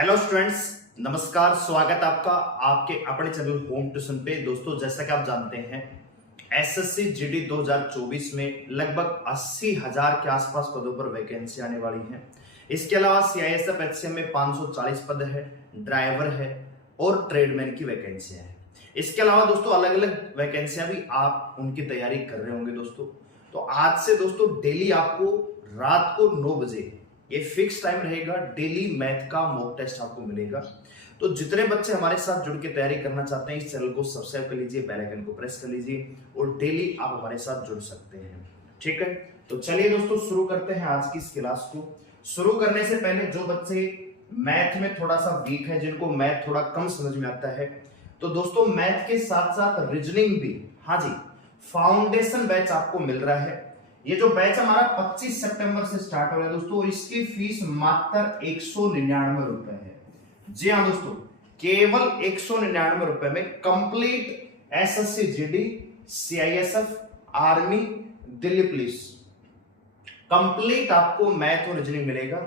Hello students, नमस्कार। स्वागत आपका आपके अपने चैनल होम ट्यूशन पे। दोस्तों, जैसा कि आप जानते हैं एसएससी जीडी 2024 में लगभग 80,000 के आसपास पदों पर वैकेंसी आने वाली है। इसके अलावा सीआईएसएफ एचसीएम में 540 पद है, ड्राइवर है और ट्रेडमैन की वैकेंसियां हैं। इसके अलावा दोस्तों अलग अलग वैकेंसियां भी आप उनकी तैयारी कर रहे होंगे दोस्तों। तो आज से दोस्तों डेली आपको रात को 9 बजे ये फिक्स टाइम रहेगा, डेली मैथ का मॉक टेस्ट आपको मिलेगा। तो जितने बच्चे हमारे साथ जुड़ के तैयारी करना चाहते हैं, इस चैनल को सब्सक्राइब कर लीजिए, बेल आइकन को प्रेस कर लीजिए और डेली आप हमारे साथ जुड़ सकते हैं। ठीक है, तो चलिए दोस्तों शुरू करते हैं आज की इस क्लास को। शुरू करने से पहले जो बच्चे मैथ में थोड़ा सा वीक है, जिनको मैथ थोड़ा कम समझ में आता है, तो दोस्तों मैथ के साथ साथ रीजनिंग भी, हाँ जी, फाउंडेशन बैच आपको मिल रहा है। ये जो बैच हमारा 25 सितंबर से स्टार्ट हो रहा है दोस्तों, इसकी फीस मात्र 199 रुपए है। जी हाँ दोस्तों, केवल 199 रुपए में complete SSC GD, CISF, army, Delhi police complete आपको मैथ और रीजनिंग मिलेगा।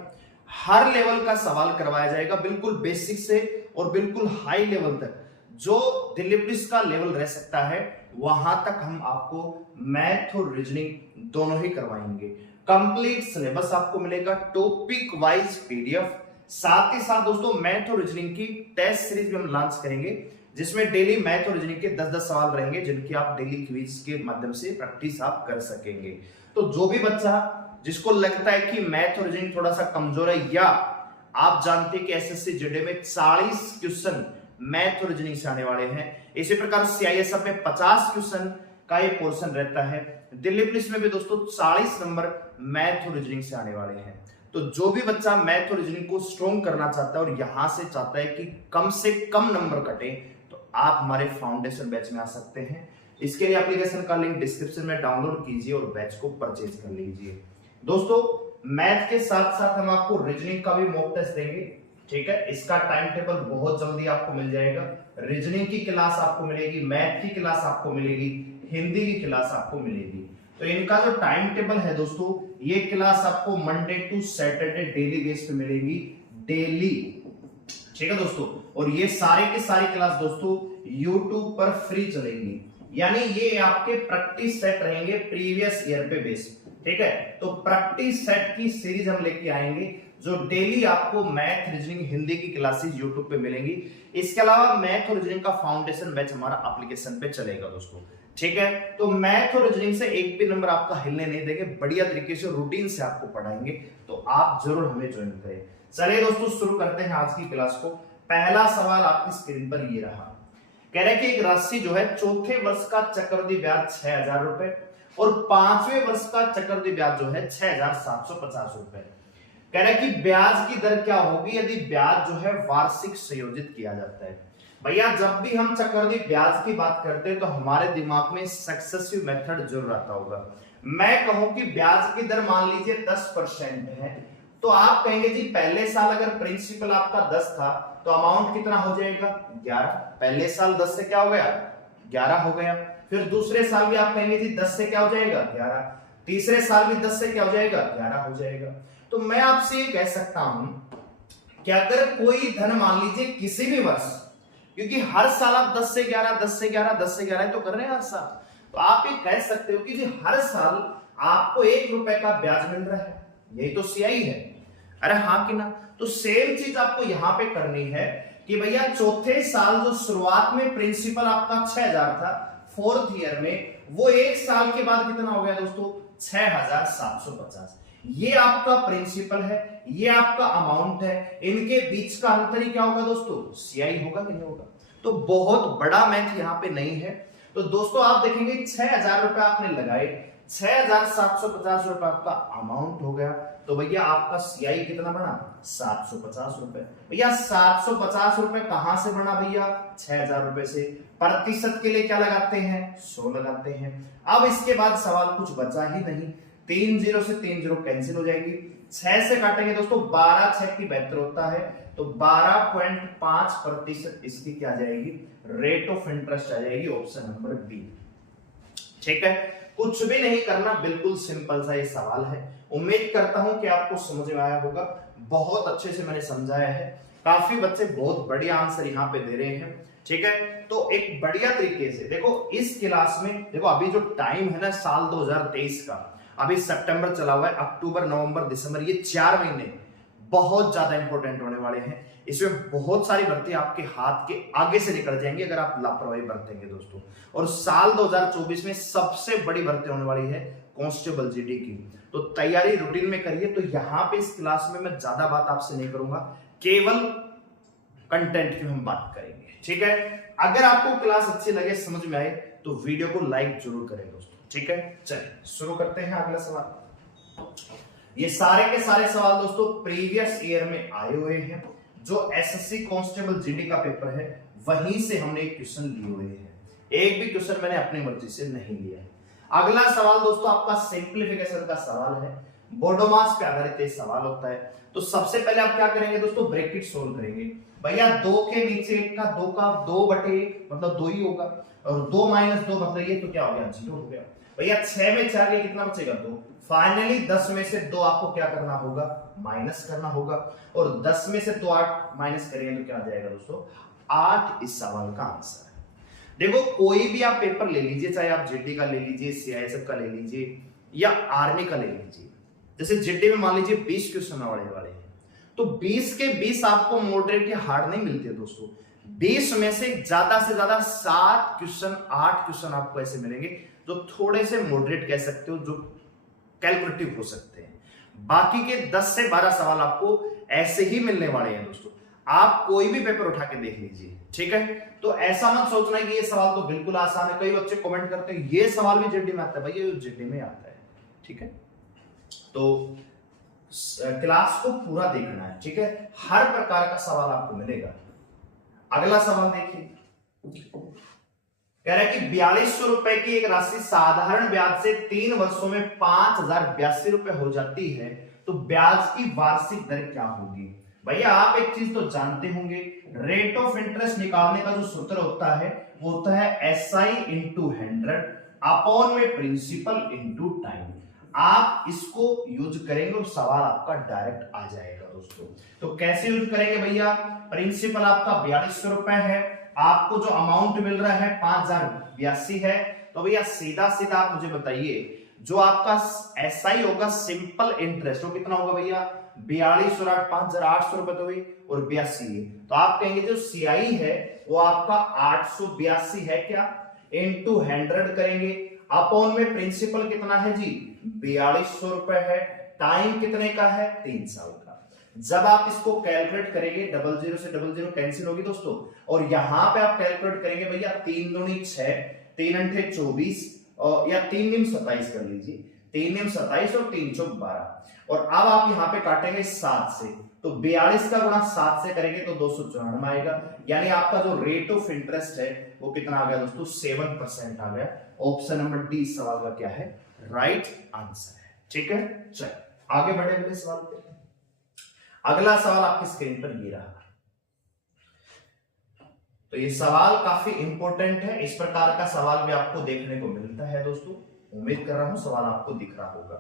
हर लेवल का सवाल करवाया जाएगा, बिल्कुल बेसिक से और बिल्कुल हाई लेवल तक। जो दिल्ली पुलिस का लेवल रह सकता है वहां तक हम आपको मैथ और रीजनिंग दोनों ही करवाएंगे। कंप्लीट सिलेबस आपको मिलेगा, टॉपिक वाइज पीडीएफ, साथ ही साथ दोस्तों मैथ और रीजनिंग की टेस्ट सीरीज भी हम लॉन्च करेंगे, जिसमें डेली मैथ और रीजनिंग के 10-10 सवाल रहेंगे, जिनकी आप डेली क्विज के माध्यम से प्रैक्टिस आप कर सकेंगे। तो जो भी बच्चा जिसको लगता है कि मैथ और रीजनिंग थोड़ा सा कमजोर है, या आप जानते हैं कि एसएससी जीडी में 40 क्वेश्चन मैथ और रीजनिंग से आने वाले हैं, इसी प्रकार सीआईएसएफ में 50 क्वेश्चन का ये पोर्शन रहता है, दिल्ली पुलिस में भी दोस्तों 40 नंबर मैथ और रीजनिंग से आने वाले हैं। तो जो भी बच्चा मैथ और रीजनिंग को स्ट्रॉन्ग करना चाहता है और यहां से चाहता है कि कम से कम नंबर कटे, तो आप हमारे फाउंडेशन बैच में आ सकते हैं। इसके लिए एप्लीकेशन का लिंक डिस्क्रिप्शन में डाउनलोड कीजिए और बैच को परचेज कर लीजिए। दोस्तों मैथ के साथ साथ हम आपको रीजनिंग का भी मॉक टेस्ट देंगे। ठीक है, इसका टाइम टेबल बहुत जल्दी आपको मिल जाएगा। रीजनिंग की क्लास आपको मिलेगी, मैथ की क्लास आपको मिलेगी, हिंदी की क्लास आपको मिलेगी। तो इनका जो टाइम टेबल है दोस्तों, ये क्लास आपको Monday to Saturday daily base पे मिलेगी, डेली। ठीक है दोस्तों, और ये सारे के सारी क्लास दोस्तों यूट्यूब पर फ्री चलेंगी, यानी ये आपके प्रैक्टिस सेट रहेंगे प्रीवियस ईयर पे बेस। ठीक है, तो प्रैक्टिस सेट की सीरीज हम लेके आएंगे, जो डेली आपको मैथ, रीजनिंग, हिंदी की क्लासेस यूट्यूब पे मिलेंगी। इसके अलावा मैथ और रीजनिंग का फाउंडेशन बैच हमारा एप्लीकेशन पे चलेगा दोस्तों। ठीक है, तो मैथ और रीजनिंग से एक भी नंबर आपका हिलने नहीं देंगे, बढ़िया तरीके से रूटीन से आपको पढ़ाएंगे, तो आप जरूर हमें ज्वाइन करें। चलिए दोस्तों शुरू करते हैं आज की क्लास को। पहला सवाल आपकी स्क्रीन पर ये रहा, कह रहे कि एक राशि जो है चौथे वर्ष का चक्रवृद्धि ब्याज 6,000 रुपए और 5वें वर्ष का चक्रवृद्धि ब्याज जो है 6,750 रुपए। कह रहा है कि ब्याज की दर क्या होगी यदि ब्याज जो है वार्षिक संयोजित किया जाता है। भैया जब भी हम चक्रवृद्धि ब्याज की बात करते हैं तो हमारे दिमाग में सक्सेसिव मेथड जरूर आता होगा। मैं कहूं कि ब्याज की दर मान लीजिए 10% है, तो आप कहेंगे जी पहले साल अगर प्रिंसिपल आपका 10 था तो अमाउंट कितना हो जाएगा 11। पहले साल 10 से क्या हो गया 11 हो गया। फिर दूसरे साल भी आप कहेंगे जी 10 से क्या हो जाएगा 11, तीसरे साल भी 10 से क्या हो जाएगा 11 हो जाएगा। तो मैं आपसे ये कह सकता हूं कि अगर कोई धन मान लीजिए किसी भी वर्ष, क्योंकि हर साल आप 10 से 11 10 से 11 10 से 11 तो कर रहे हैं हर साल, तो आप ये कह सकते हो कि जी हर साल आपको 1 रुपए का ब्याज मिल रहा है, यही तो सीआई है। अरे हाँ कि ना, तो सेम चीज आपको यहां पे करनी है कि भैया चौथे साल जो शुरुआत में प्रिंसिपल आपका 6,000 था, फोर्थ ईयर में वो एक साल के बाद कितना हो गया दोस्तों 6,750। ये आपका प्रिंसिपल है, ये आपका अमाउंट है, इनके बीच का अंतर ही क्या होगा दोस्तों सीआई होगा कि नहीं होगा। तो बहुत बड़ा मैथ यहाँ पे नहीं है। तो दोस्तों आप देखेंगे 6,000 रुपए आपने लगाए, 6,750 रुपए आपका अमाउंट हो गया, तो भैया आपका सीआई कितना बना 750 रुपए। भैया 750 रुपए कहां से बना भैया 6,000 रुपए से। प्रतिशत के लिए क्या लगाते हैं 100 लगाते हैं। अब इसके बाद सवाल कुछ बचा ही नहीं, 3 0 से 3 0 कैंसिल हो जाएगी, 6 से काटेंगे दोस्तों 12 6 की 72 होता है, तो 12.5% इसकी क्या आ जाएगी रेट ऑफ इंटरेस्ट आ जाएगी, ऑप्शन नंबर बी। ठीक है, कुछ भी नहीं करना, बिल्कुल सिंपल सा ये सवाल है। उम्मीद करता हूं कि आपको समझ में आया होगा, बहुत अच्छे से मैंने समझाया है। काफी बच्चे बहुत बढ़िया आंसर यहाँ पे दे रहे हैं, ठीक है। तो एक बढ़िया तरीके से देखो इस क्लास में, देखो अभी जो टाइम है ना साल 2023 का, अभी सितंबर चला हुआ है, अक्टूबर नवंबर दिसंबर, ये 4 महीने बहुत ज्यादा इंपॉर्टेंट होने वाले हैं। इसमें बहुत सारी भर्ती आपके हाथ के आगे से निकल जाएंगी अगर आप लापरवाही बरतेंगे दोस्तों। और साल 2024 में सबसे बड़ी भर्ती होने वाली है कांस्टेबल जीडी की, तो तैयारी रूटीन में करिए। तो यहाँ पे इस क्लास में मैं ज्यादा बात आपसे नहीं करूंगा, केवल कंटेंट की हम बात करेंगे, ठीक है। अगर आपको क्लास अच्छी लगे, समझ में आए, तो वीडियो को लाइक जरूर करें दोस्तों, ठीक है। चलिए शुरू करते हैं अगला सवाल। ये सारे के सारे सवाल दोस्तों प्रीवियस ईयर में आए हुए हैं, जो एसएससी कांस्टेबल जीडी का पेपर है वहीं से हमने क्वेश्चन लिए हुए हैं, एक भी क्वेश्चन मैंने अपनी मर्जी से नहीं लिया है। अगला सवाल दोस्तों आपका सिंप्लीफिकेशन का सवाल है, बोडोमास पे आधारित ये सवाल होता है। तो सबसे पहले आप क्या करेंगे दोस्तों, ब्रैकेट सोल्व करेंगे। भैया 2 के नीचे 1 का 2 का 2/1 मतलब 2 ही होगा, और 2 - 2 मतलब ये, तो क्या हो गया 0 हो गया। भैया 6 में 4 ये कितना बचेगा 2। फाइनली 10 में से 2 आपको क्या करना होगा, माइनस करना होगा, और 10 में से 2 8 माइनस करेंगे तो क्या आ जाएगा दोस्तों 8 इस सवाल का आंसर है। देखो कोई भी आप पेपर ले लीजिए, चाहे आप जीडी का ले लीजिए, सीआईएसएफ का ले लीजिए या आर्मी का ले लीजिए। जैसे जीडी में मान लीजिए 20 क्वेश्चन वाले हैं, तो 20 के 20 आपको मॉडरेट या हार्ड नहीं मिलते दोस्तों। 20 में से ज्यादा 7 क्वेश्चन 8 क्वेश्चन आपको ऐसे मिलेंगे जो थोड़े से मॉडरेट कह सकते हो, जो कैलकुलेटिव हो सकते हैं। बाकी के 10 से 12 सवाल आपको ऐसे ही मिलने वाले हैं दोस्तों। आप कोई भी पेपर उठा के देख लीजिए, ठीक है। तो ऐसा मत सोचना कि ये सवाल तो बिल्कुल आसान है। कई बच्चे कमेंट करते हैं ये सवाल भी जीडी में आता है, भाई ये जीडी में आता है, ठीक है। तो क्लास को पूरा देखना है, ठीक है, हर प्रकार का सवाल आपको मिलेगा। अगला सवाल देखिए, कह रहा है कि 4200 रुपए की एक राशि साधारण ब्याज से 3 वर्षों में 5082 रुपए हो जाती है, तो ब्याज की वार्षिक दर क्या होगी। भैया आप एक चीज तो जानते होंगे, रेट ऑफ इंटरेस्ट निकालने का जो सूत्र होता है वो होता है SI इंटू 100 अपॉन में प्रिंसिपल इंटू टाइम। आप इसको यूज करेंगे और सवाल आपका डायरेक्ट आ जाएगा दोस्तों। तो कैसे यूज करेंगे भैया, प्रिंसिपल आपका 4200 रुपए है, आपको जो अमाउंट मिल रहा है 5082 है, तो भैया सीधा सीधा आप मुझे बताइए जो आपका SI होगा सिंपल इंटरेस्ट वो कितना होगा भैया 42 और 8 5800 रुपए तो हुई और 82 है, तो आप कहेंगे जो CI है वो आपका 882 है क्या, इनटू 100 करेंगे, अपॉन में प्रिंसिपल कितना है जी 4200 रुपए है, टाइम कितने का है 3 साल का। जब आप इसको कैलकुलेट करेंगे 00 से 00 कैंसिल होगी दोस्तों, और यहां पे आप कैलकुलेट करेंगे भैया 3 दूनी 6 3 अंठे 24 या 3 नीम 27 कर लीजिए, 3 नीम 27 और 3 चौक 12, और अब आप यहाँ पे काटेंगे 7 से, तो 42 का गुणा 7 से करेंगे तो 294 आएगा, यानी आपका जो रेट ऑफ इंटरेस्ट है वो कितना आ गया दोस्तों 7% आ गया। ऑप्शन नंबर डी सवाल का क्या है राइट आंसर है, ठीक है। चलिए आगे बढ़े अगले सवाल पे। अगला सवाल आपकी स्क्रीन पर ये रहा, तो ये सवाल काफी इंपॉर्टेंट है, इस प्रकार का सवाल भी आपको देखने को मिलता है दोस्तों, उम्मीद कर रहा हूं सवाल आपको दिख रहा होगा।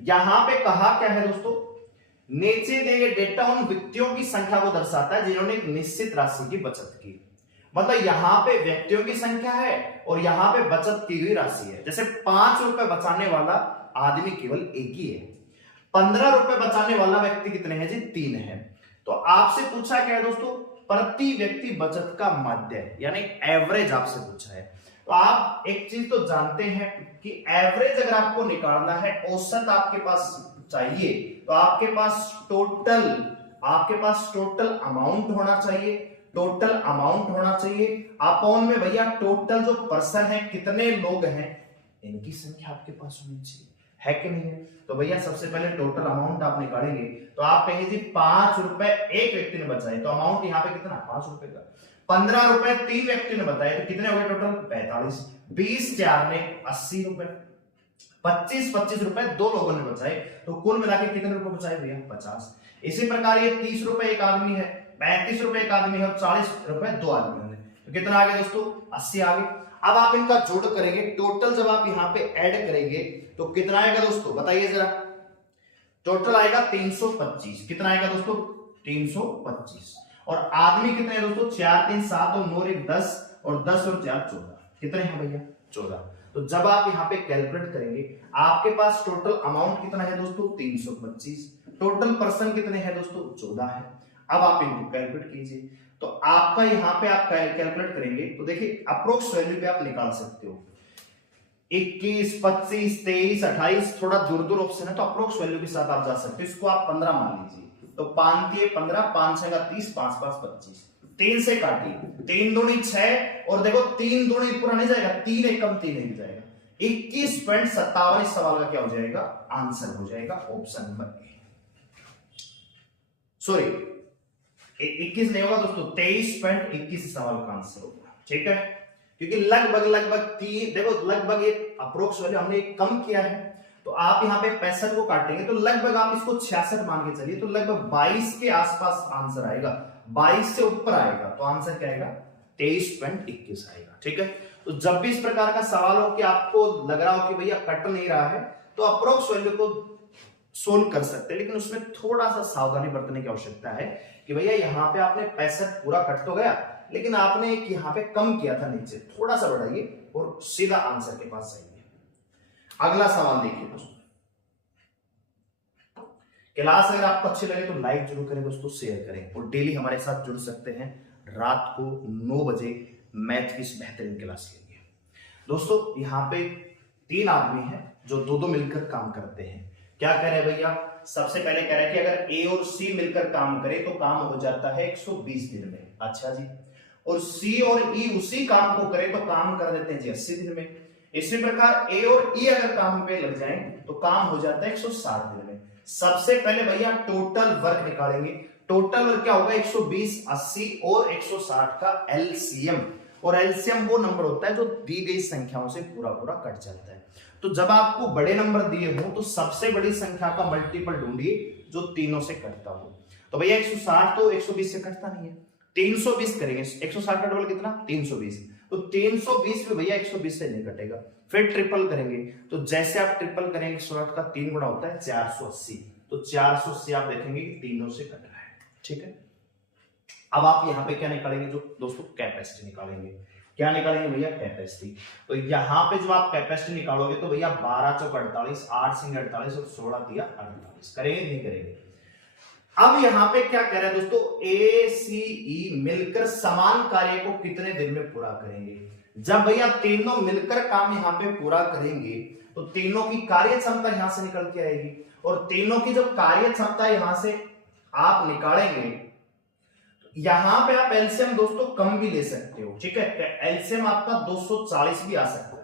यहां पे कहा क्या है दोस्तों, नीचे दिए गए डेटा उन व्यक्तियों की संख्या को दर्शाता है जिन्होंने एक निश्चित राशि की बचत की, मतलब यहां पे व्यक्तियों की संख्या है और यहां पे बचत की हुई राशि है। जैसे 5 रुपए बचाने वाला आदमी केवल एक ही है, 15 रुपए बचाने वाला व्यक्ति कितने हैं जी 3 है। तो आपसे पूछा क्या है दोस्तों, प्रति व्यक्ति बचत का माध्य यानी एवरेज आपसे पूछा है। तो आप एक चीज तो जानते हैं कि एवरेज अगर आपको निकालना है, औसत आपके पास चाहिए, तो आपके पास टोटल अमाउंट होना चाहिए, टोटल अमाउंट होना चाहिए अपॉन में भैया टोटल जो पर्सन है कितने लोग हैं इनकी संख्या आपके पास होनी चाहिए, है कि नहीं है। तो भैया सबसे पहले टोटल अमाउंट आप निकालेंगे तो आप कहेंगे जी 5 रुपए एक व्यक्ति ने बचाए, तो अमाउंट यहाँ पे कितना 5 रुपए का, 15 रुपए 3 व्यक्ति ने बताए तो कितने हो गए टोटल 45, 20 4 ने 80 रुपए, 25 रुपए 2 लोगों ने बचाए, तो कुल मिलाकर कितने रुपए बचाए भैया 50। इसी प्रकार ये 30 रुपए एक आदमी है, 35 रुपए एक आदमी है और 40 रुपए 2 आदमी ने, तो कितना आ गया दोस्तों 80 आ गए। अब आप इनका जोड़ करेंगे, टोटल जब आप यहाँ पे ऐड करेंगे तो कितना आएगा दोस्तों बताइए जरा, टोटल आएगा 325, कितना आएगा दोस्तों 325। और आदमी कितने हैं दोस्तों? 4 3 7 और 9 1 10 और 10 और 4 14। कितने हैं भैया? 14। तो जब आप यहाँ पे कैलकुलेट करेंगे आपके पास टोटल अमाउंट कितना है दोस्तों? 325। टोटल पर्सन कितने हैं दोस्तों? 14 है। अब आप इनको कैलकुलेट कीजिए। तो आपका यहाँ पे आप कैलकुलेट करेंगे तो देखिए अप्रोक्स वैल्यू पे आप निकाल सकते हो 21, 25, 23, 28, थोड़ा दूर दूर ऑप्शन है तो अप्रोक्स वैल्यू के साथ आप जा सकते हो। इसको आप 15 मान लीजिए तो 5 3 15, 5 6 30, 5 5 25। 3 से काटिए, 3 दूनी 6 और देखो 3 दूनी पूरा नहीं जाएगा, 3 एकम 3 नहीं जाएगा। 21.57 इस सवाल का क्या हो जाएगा? आंसर हो जाएगा ऑप्शन नंबर ए। सॉरी 21 नहीं होगा दोस्तों, 23.21 सवाल का आंसर होगा। ठीक है, क्योंकि लगभग 3 देखो लगभग एक अप्रोक्स वैल्यू हमने एक कम किया है तो आप यहाँ पे 65 को काटेंगे तो लगभग आप इसको 66 मान के चलिए तो लगभग 22 के आसपास आंसर आएगा। 22 से ऊपर आएगा तो आंसर क्या आएगा? 23.21 आएगा। ठीक है, तो जब भी इस प्रकार का सवाल हो कि आपको लग रहा हो कि भैया कट नहीं रहा है तो अप्रोक्स वैल्यू को सोल्व कर सकते हैं, लेकिन उसमें थोड़ा सा सावधानी बरतने की आवश्यकता है कि भैया यहाँ पे आपने 65 पूरा कट तो गया लेकिन आपने एक यहाँ पे कम किया था, नीचे थोड़ा सा बढ़ाइए और सीधा आंसर के पास जाइए। अगला सवाल देखिए दोस्तों। क्लास अगर आपको अच्छी लगे तो लाइक जरूर करें दोस्तों, शेयर करें और डेली हमारे साथ जुड़ सकते हैं रात को 9 बजे मैथ की इस बेहतरीन क्लास के लिए। दोस्तों यहाँ पे 3 आदमी हैं जो दो मिलकर काम करते हैं। क्या कह रहे हैं भैया? सबसे पहले कह रहे हैं कि अगर ए और सी मिलकर काम करें तो काम हो जाता है 120 दिन में। अच्छा जी, और सी और ई उसी काम को करें तो काम कर देते हैं जी 80 दिन में। इसी प्रकार ए और ई अगर काम पे लग जाएं तो काम हो जाता है 160 दिन में। सबसे पहले भैया टोटल वर्क निकालेंगे। टोटल वर्क क्या होगा? 120, 80 और 160 का एलसीएम। और एलसीएम वो नंबर होता है जो दी गई संख्याओं से पूरा पूरा कट जाता है। तो जब आपको बड़े नंबर दिए हो तो सबसे बड़ी संख्या का मल्टीपल ढूंढिए जो तीनों से कटता हो। तो भैया 160 तो 120 से कटता नहीं है, 320 करेंगे। 160 का डबल कितना? 320। तो 320 में भैया 120 से नहीं कटेगा। फिर ट्रिपल करेंगे तो जैसे आप ट्रिपल करेंगे 160 का 3 गुना होता है 480। तो 480 आप देखेंगे कि तीनों से कट रहा है। ठीक है, अब आप यहाँ पे क्या निकालेंगे? जो दोस्तों कैपेसिटी निकालेंगे। क्या निकालेंगे भैया? कैपेसिटी। तो यहाँ पे जब आप कैपेसिटी निकालोगे तो भैया 12 चौक 48, 8 सिंह 48 और 16 दिया 48। करेंगे नहीं करेंगे? अब यहाँ पे क्या कह रहा है दोस्तों? ए सी ई मिलकर समान कार्य को कितने दिन में पूरा करेंगे? जब भैया तीनों मिलकर काम यहाँ पे पूरा करेंगे तो तीनों की कार्य क्षमता यहां से निकल के आएगी और तीनों की जब कार्य क्षमता यहां से आप निकालेंगे, यहां पे आप एलसीएम दोस्तों कम भी ले सकते हो। ठीक है, एलसीएम आपका 240 भी आ सकता है।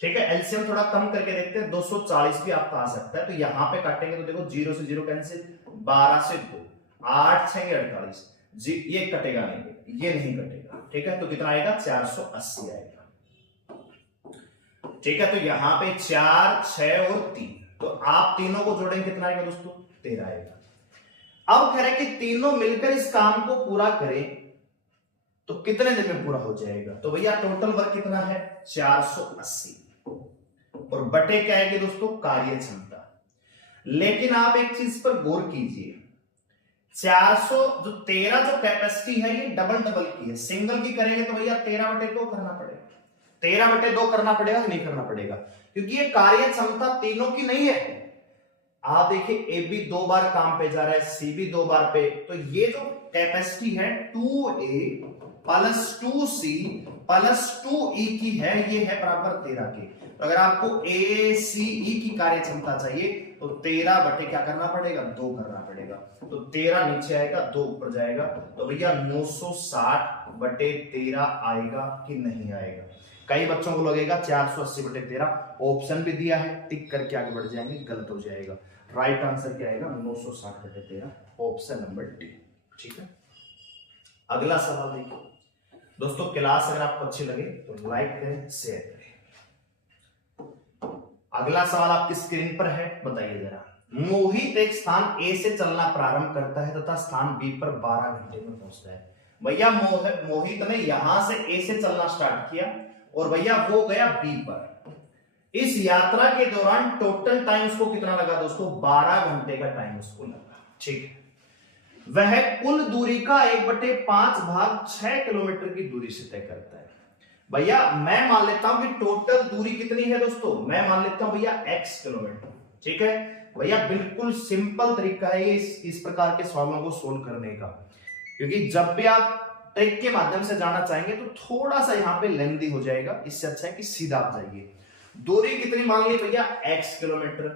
ठीक है, एलसीएम थोड़ा कम करके देखते हैं, 240 भी आपका आ सकता है। तो यहां पे काटेंगे तो देखो 0 से 0 कैंसिल, 12 से 2, 8 6 48, ये कटेगा नहीं, ये नहीं कटेगा। ठीक है, तो कितना आएगा? 480 आएगा। ठीक है, तो यहां पे 4 6 और 3, तो आप तीनों को जोड़ेंगे कितना आएगा दोस्तों? 13 आएगा। अब कह रहे हैं कि तीनों मिलकर इस काम को पूरा करें तो कितने दिन में पूरा हो जाएगा? तो भैया टोटल वर्क कितना है? 480 और बटे क्या है दोस्तों? कार्य क्षमता। लेकिन आप एक चीज पर गौर कीजिए, 13 जो कैपेसिटी है ये डबल की है। सिंगल की करेंगे तो भैया 13/2 करना पड़ेगा। 13/2 करना पड़ेगा कि नहीं करना पड़ेगा? क्योंकि ये कार्य क्षमता तीनों की नहीं है। आप देखिए ए भी 2 बार काम पे जा रहा है, सी भी 2 बार पे, तो ये जो कैपेसिटी है 2a plus 2c plus 2e की है, ये है बराबर 13 के। तो अगर आपको ए सी ई की कार्य क्षमता चाहिए तो 13 बटे क्या करना पड़ेगा? 2 करना पड़ेगा। तो 13 नीचे आएगा, 2 ऊपर जाएगा, तो भैया 960/13 आएगा कि नहीं आएगा? कई बच्चों को लगेगा 480/13, ऑप्शन भी दिया है, टिक करके आगे बढ़ जाएंगे, गलत हो जाएगा। राइट आंसर क्या आएगा? 960/13, ऑप्शन नंबर डी। ठीक है, अगला सवाल देखिए दोस्तों। क्लास अगर आपको अच्छी लगे तो लाइक करें, शेयर करें। अगला सवाल आपकी स्क्रीन पर है, बताइए जरा। मोहित एक स्थान ए से चलना प्रारंभ करता है तथा स्थान बी पर 12 घंटे में पहुंचता है। भैया मोहित ने यहां से ए से चलना स्टार्ट किया और भैया वो गया बी पर। इस यात्रा के दौरान टोटल टाइम उसको कितना लगा दोस्तों? 12 घंटे का टाइम उसको लगा। ठीक है, वह कुल दूरी का 1/5 भाग 6 किलोमीटर की दूरी से तय करता है। भैया मैं मान लेता हूं कि टोटल दूरी कितनी है दोस्तों, मैं मान लेता हूं भैया x किलोमीटर। ठीक है भैया, बिल्कुल सिंपल तरीका है ये इस प्रकार के सवालों को सोल्व करने का, क्योंकि जब भी आप ट्रिक के माध्यम से जाना चाहेंगे तो थोड़ा सा यहाँ पे लेंथी हो जाएगा, इससे अच्छा है कि सीधा आप जाइए। दूरी कितनी मान ली भैया, x किलोमीटर।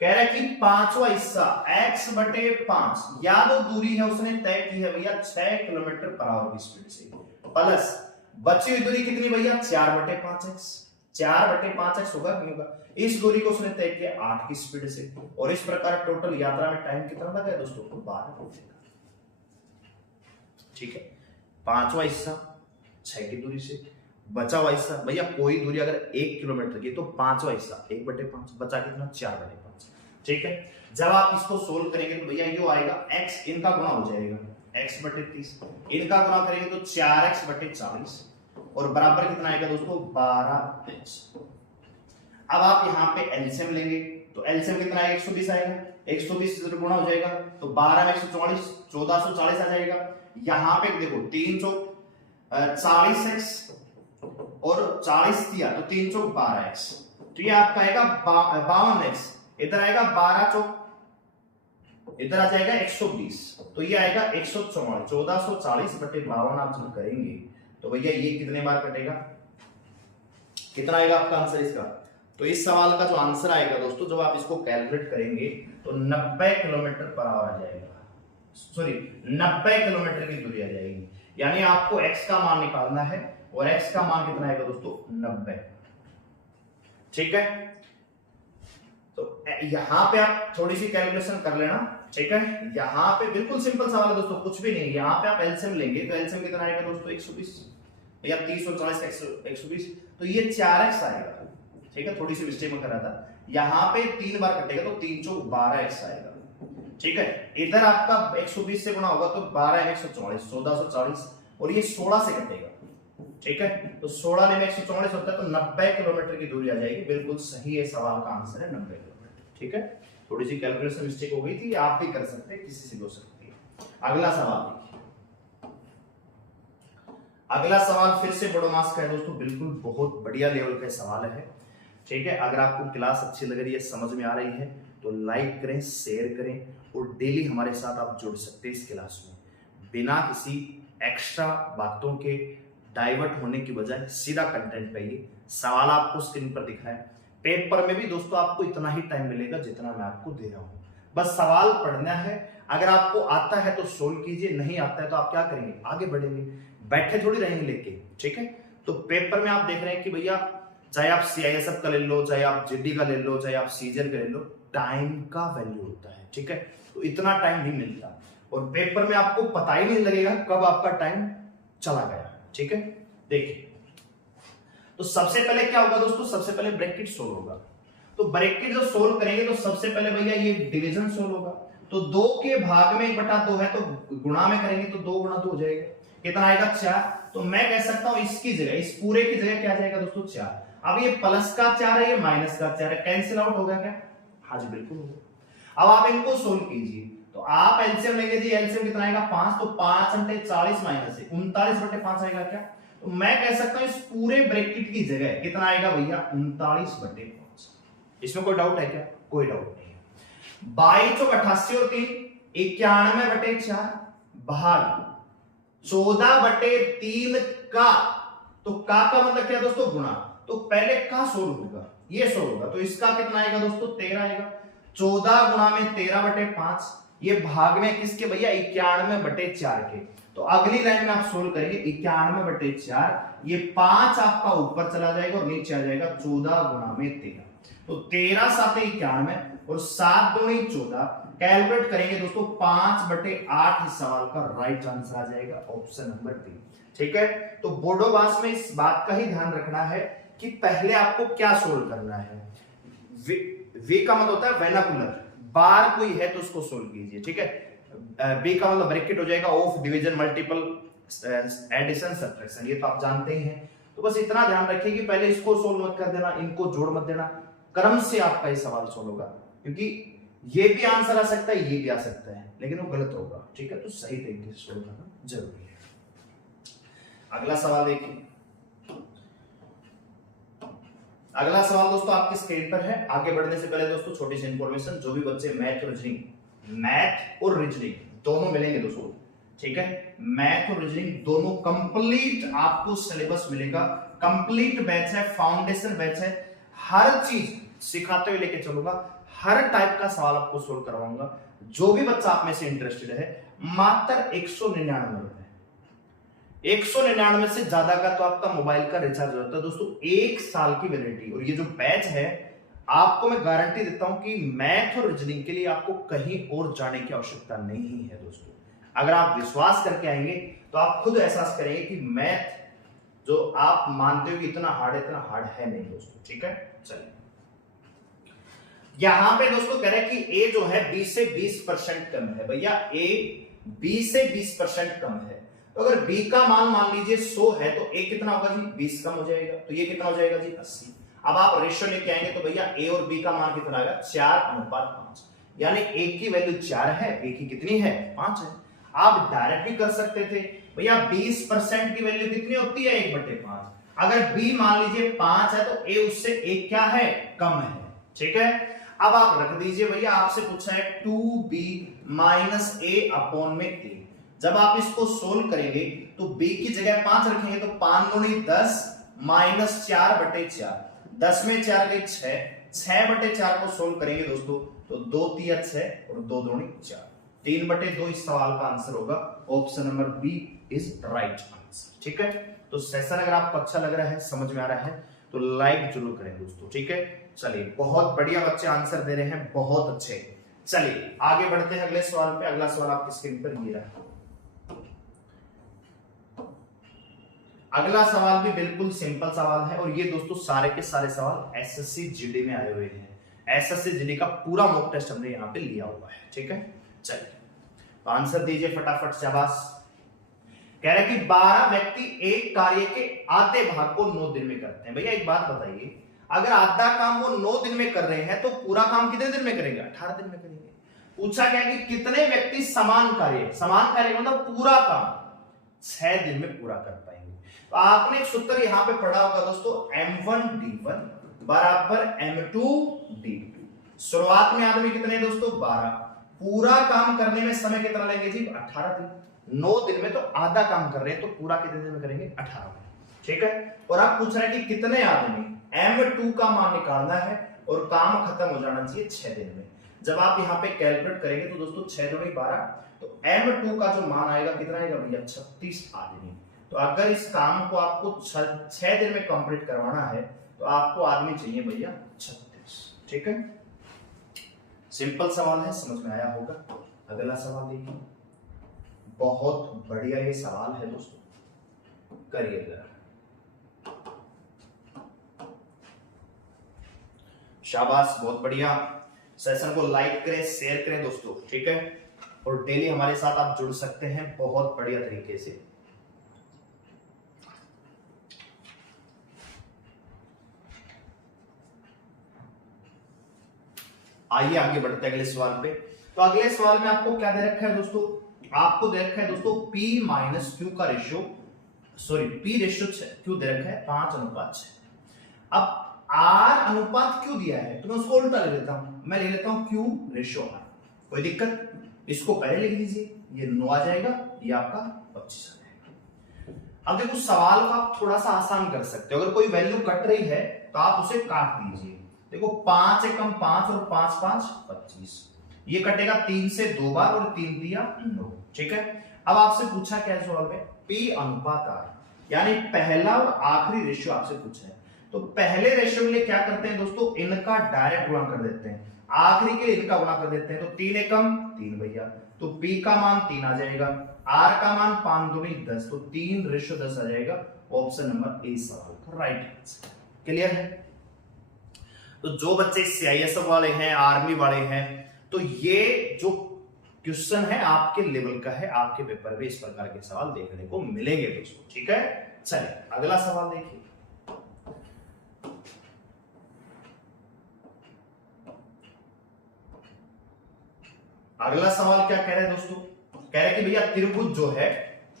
कह रहा है कि पांचवा हिस्सा x/5 या जो दूरी है उसने तय की है भैया 6 किलोमीटर पर आवर की स्पीड से, प्लस बची हुई दूरी कितनी भैया 4/5x। 4/5x होगा क्यों होगा, इस दूरी को उसने तय किया 8 की स्पीड से, और इस प्रकार टोटल यात्रा में टाइम कितना लगा दोस्तों, 12 मिनट। ठीक है, पांचवा हिस्सा 6 की दूरी से, बचा हुआ हिस्सा भैया कोई दूरी अगर 1 किलोमीटर की तो पांचवा हिस्सा 1/5, बचा कितना 4/5। ठीक है, जब आप इसको सोल्व करेंगे तो भैया ये आएगा x, इनका गुणा हो जाएगा x/30, इनका गुणा करेंगे तो 4x/40, और बराबर कितना आएगा दोस्तों 12x। अब आप यहाँ पे एलसीएम लेंगे तो एलसीएम कितना आएगा 120 आएगा, 120 से गुणा हो जाएगा तो 12 में 144, 1440 आ जाएगा। यहाँ पे देखो 340x और 40 दिया तो 312x, तो ये आपका आएगा 52x, इधर आएगा 12 चौक, इधर आ जाएगा 120, तो ये आएगा 144। 1440/52 आप जब करेंगे तो भैया ये कितने बार कटेगा, कितना आएगा आपका आंसर इसका। तो इस सवाल का जो आंसर आएगा दोस्तों, जब आप इसको कैलकुलेट करेंगे तो 90 किलोमीटर पर आवर आ जाएगा, सॉरी 90 किलोमीटर की दूरी आ जाएगी। यानी आपको x का मान निकालना है और x का मान कितना आएगा दोस्तों 90। ठीक है, तो यहां पे आप थोड़ी सी कैलकुलेशन कर लेना। ठीक है, यहां पे बिल्कुल सिंपल सवाल है दोस्तों, कुछ भी नहीं। यहां पे आप एलसीएम लेंगे तो एलसीएम कितना आएगा दोस्तों 120, या 30 और 40 120, तो ये 4x आएगा। ठीक है, थोड़ी सी मिस्टेक में करा था, यहां पे 3 बार कटेगा तो 3 चौक 12x आएगा। ठीक है, इधर आपका 120 से गुणा होगा तो 12 में 144, 1440, और ये 16 से कटेगा। ठीक है, तो 16 में 144 होता है तो 90 किलोमीटर की दूरी आ जाएगी। बिल्कुल सही है, सवाल का आंसर है 90 किलोमीटर। ठीक है, थोड़ी सी कैलकुलेशन मिस्टेक हो गई थी, आप भी कर सकते हैं, किसी से भी हो सकती है। अगला सवाल देखिए, अगला सवाल फिर से बड़ो मास का है दोस्तों, बिल्कुल बहुत बढ़िया लेवल का सवाल है। ठीक है, अगर आपको क्लास अच्छी लग रही है, समझ में आ रही है तो लाइक करें, शेयर करें, और डेली हमारे साथ आप जुड़ सकते हैं इस क्लास में, बिना किसी एक्स्ट्रा बातों के डाइवर्ट होने की बजाय सीधा कंटेंट पे। ये सवाल आपको स्क्रीन पर दिख रहा है, पेपर में भी दोस्तों आपको इतना ही टाइम मिलेगा जितना मैं आपको दे रहा हूं। बस सवाल पढ़ना है, अगर आपको आता है तो सोल्व कीजिए, नहीं आता है तो आप क्या करेंगे, आगे बढ़ेंगे, बैठे थोड़ी रहेंगे लेके। ठीक है, तो पेपर में आप देख रहे हैं कि भैया चाहे आप सीआईएसएफ का ले लो, चाहे आप जीडी का ले लो, चाहे आप सीजर का ले लो, टाइम का वैल्यू होता है। ठीक है, तो इतना टाइम नहीं मिलता, और पेपर में आपको पता ही नहीं लगेगा कब आपका टाइम चला गया। ठीक है, देखिए तो सबसे पहले क्या होगा दोस्तों, सबसे पहले ब्रैकेट सोल्व होगा। तो ब्रैकेट जो सोल्व करेंगे तो सबसे पहले भैया ये डिवीजन सोल्व होगा, तो 2 के भाग में 1/2 है तो गुणा में करेंगे तो 2 गुणा 2 हो जाएगा, कितना आएगा 4। तो मैं कह सकता हूं इसकी जगह, इस पूरे की जगह क्या जाएगा दोस्तों 4। अब ये प्लस का 4 है, ये माइनस का 4 है, कैंसिल आउट होगा क्या, हाँ जी बिल्कुल होगा। अब आप इनको सोल्व कीजिए, तो आप एलसीएम लेंगे जी, एलसीएम कितना आएगा 5, तो 5 × 40 माइनस है 39/5 आएगा क्या। तो मैं कह सकता हूं इस पूरे ब्रैकेट की जगह कितना आएगा भैया 39/5। इसमें कोई डाउट है क्या, कोई डाउट नहीं है। 22 × 88 और 3 91/4 भाग 14/3 का, तो का मतलब क्या दोस्तों गुणा, तो पहले का सोल्व होगा, ये सोल्व होगा, तो इसका कितना आएगा दोस्तों 13 आएगा। 14 गुणा में 13/5, ये भाग में किसके भैया 91/4 के। तो अगली लाइन में आप सोल्व करेंगे 91/4, ये 5 आपका ऊपर चला जाएगा और नीचे आ जाएगा 14 गुणा में 13, तो 13 7 91 और 7 दूनी 14, कैलकुलेट करेंगे दोस्तों 5/8 इस सवाल का राइट आंसर आ जाएगा, ऑप्शन नंबर डी। ठीक है, तो बोर्डो पास में इस बात का ही ध्यान रखना है कि पहले आपको क्या सोल्व करना है। वे का मतलब होता है वेनाकुलर, बार कोई है तो उसको सोल्व कीजिए। ठीक है, बी का मतलब ब्रैकेट हो जाएगा of division multiple addition subtraction, ये तो आप जानते ही हैं। तो बस इतना ध्यान रखिए कि पहले इसको सोल्व मत कर देना, इनको जोड़ मत देना, क्रम से आपका ये सवाल सोल्व होगा, क्योंकि ये भी आंसर आ सकता है, ये भी आ सकता है, लेकिन वो गलत होगा, ठीक है। तो सही तरीके से सोल्व करना जरूरी है। अगला सवाल देखिए। अगला सवाल दोस्तों आपकी स्क्रीन पर है। आगे बढ़ने से पहले दोस्तों छोटी सी इंफॉर्मेशन, जो भी बच्चे मैथ और रीजनिंग दोनों मिलेंगे दोस्तों, ठीक है। मैथ और रीजनिंग दोनों कंप्लीट आपको सिलेबस मिलेगा, कंप्लीट बैच है, फाउंडेशन बैच है, हर चीज सिखाते हुए लेके चलूंगा, हर टाइप का सवाल आपको सोल्व करवाऊंगा। जो भी बच्चा आप में से इंटरेस्टेड है, मात्र 199 रुपए, 199 से ज्यादा का तो आपका मोबाइल का रिचार्ज होता है दोस्तों, 1 साल की वैलिडिटी। और ये जो बैच है, आपको मैं गारंटी देता हूं कि मैथ और रीजनिंग के लिए आपको कहीं और जाने की आवश्यकता नहीं है दोस्तों। अगर आप विश्वास करके आएंगे तो आप खुद एहसास करेंगे कि मैथ जो आप मानते हो कि इतना हार्ड है नहीं दोस्तों, ठीक है। चलिए, यहां पे दोस्तों कह रहे हैं कि ए जो है 20 से 20% कम है। भैया ए 20 से 20% कम है, तो अगर बी का मान लीजिए 100 है, तो ए कितना होगा जी, 20 कम हो जाएगा, तो ये कितना हो जाएगा जी, 80। अब आप रेशियो लेके आएंगे तो भैया ए और बी का मान कितना आएगा, 4:5, यानी ए की वैल्यू 4 है, बी की कितनी है, 5 है। आप डायरेक्ट भी कर सकते थे भैया, 20% की वैल्यू कितनी होती है, 1/5। अगर बी मान लीजिए 5 है, तो ए उससे एक क्या है, कम है, ठीक है। अब आप रख दीजिए भैया, आपसे पूछा है 2b माइनस ए अपॉन में ए। जब आप इसको सोल्व करेंगे तो b की जगह 5 रखेंगे, तो 5 दूनी 10 माइनस 4/4, 10 में 4 गई 6, 6/4 को सोल्व करेंगे दोस्तों, तो 2 3 6 और 2 दूनी 4, 3/2 इस सवाल का आंसर होगा। Option number B is right answer, ठीक है। तो सेशन अगर आपको अच्छा लग रहा है, समझ में आ रहा है, तो लाइक जरूर करें दोस्तों, ठीक है। चलिए, बहुत बढ़िया बच्चे आंसर दे रहे हैं, बहुत अच्छे। चलिए आगे बढ़ते हैं अगले सवाल पे। अगला सवाल आपकी स्क्रीन पर ये रहा। अगला सवाल भी बिल्कुल सिंपल सवाल है, और ये दोस्तों सारे के सारे सवाल एसएससी जीडी में आए हुए हैं। एसएससी जीडी का पूरा मॉक टेस्ट हमने यहाँ पे लिया हुआ है, ठीक है। चलिए, तो आंसर दीजिए फटाफट, शाबाश। कह रहे कि 12 व्यक्ति एक कार्य के आधे भाग को 9 दिन में करते हैं। भैया एक बात बताइए, अगर आधा काम वो 9 दिन में कर रहे हैं, तो पूरा काम कितने दिन में करेंगे, 18 दिन में करेंगे। पूछा गया कि कितने व्यक्ति समान कार्य मतलब पूरा काम 6 दिन में पूरा कर पाएंगे। तो आपने एक सूत्र यहां पे पढ़ा होगा दोस्तों, m1d1 बराबर m2d2। शुरुआत में आदमी कितने दोस्तों, 12, पूरा काम करने में समय कितना लेंगे जी, 18 दिन। 9 दिन में तो आधा काम कर रहे हैं, तो पूरा कितने दिन में करेंगे, 18 दिन, ठीक है। और आप पूछ रहे हैं कि कितने आदमी, m2 का मान निकालना है और काम खत्म हो जाना चाहिए 6 दिन में। जब आप यहाँ पे कैलकुलेट करेंगे तो दोस्तों 6 दूनी 12, तो m2 का जो मान आएगा कितना आएगा भैया, 36 आदमी। तो अगर इस काम को आपको 6 दिन में कंप्लीट करवाना है, तो आपको आदमी चाहिए भैया 36, ठीक है। सिंपल सवाल है, समझ में आया होगा। अगला सवाल देखिए, बहुत बढ़िया ये सवाल है दोस्तों, करिए जरा, शाबाश, बहुत बढ़िया। सेशन को लाइक करें, शेयर करें दोस्तों, ठीक है। और डेली हमारे साथ आप जुड़ सकते हैं बहुत बढ़िया तरीके से। आइए आगे बढ़ते हैं अगले सवाल पे। तो अगले सवाल में आपको क्या दे रखा है दोस्तों, आपको दे रखा है दोस्तों P माइनस Q का रेशियो, P रेशियो Q दे रखा है 5:6। अब R अनुपात Q दिया है, तो मैं उसको उल्टा ले लेता हूं, मैं ले लेता हूं Q रेशियो R। कोई दिक्कत, इसको पहले लिख लीजिए, ये 9 आ जाएगा, ये आपका 25 आ जाएगा। अब देखो सवाल को आप थोड़ा सा आसान कर सकते हो, अगर कोई वैल्यू कट रही है तो आप उसे काट दीजिए। देखो 5 एकम 5 और 5 5 25, ये कटेगा 3 से 2 बार और 3 दिया 9, ठीक है। अब आपसे पूछा क्या है सवाल में, P अनुपात R, यानी पहला और आखिरी रेशियो आपसे पूछा है। तो पहले रेशियो के लिए क्या करते हैं दोस्तों, इनका डायरेक्ट गुणा कर देते हैं, आखिरी के लिए इनका गुणा कर देते हैं। तो 3 एकम 3 भैया, तो P का मान 3 आ जाएगा, R का मान 5 दूनी 10, तो 3:10 आ जाएगा। ऑप्शन नंबर ए सवाल का राइट आंसर। क्लियर है। तो जो बच्चे CISF वाले हैं, आर्मी वाले हैं, तो ये जो क्वेश्चन है आपके लेवल का है, आपके पेपर में इस प्रकार के सवाल देखने को मिलेंगे दोस्तों, ठीक है। चलिए अगला सवाल देखिए। अगला सवाल क्या कह रहे हैं दोस्तों, कह रहे हैं कि भैया त्रिभुज जो है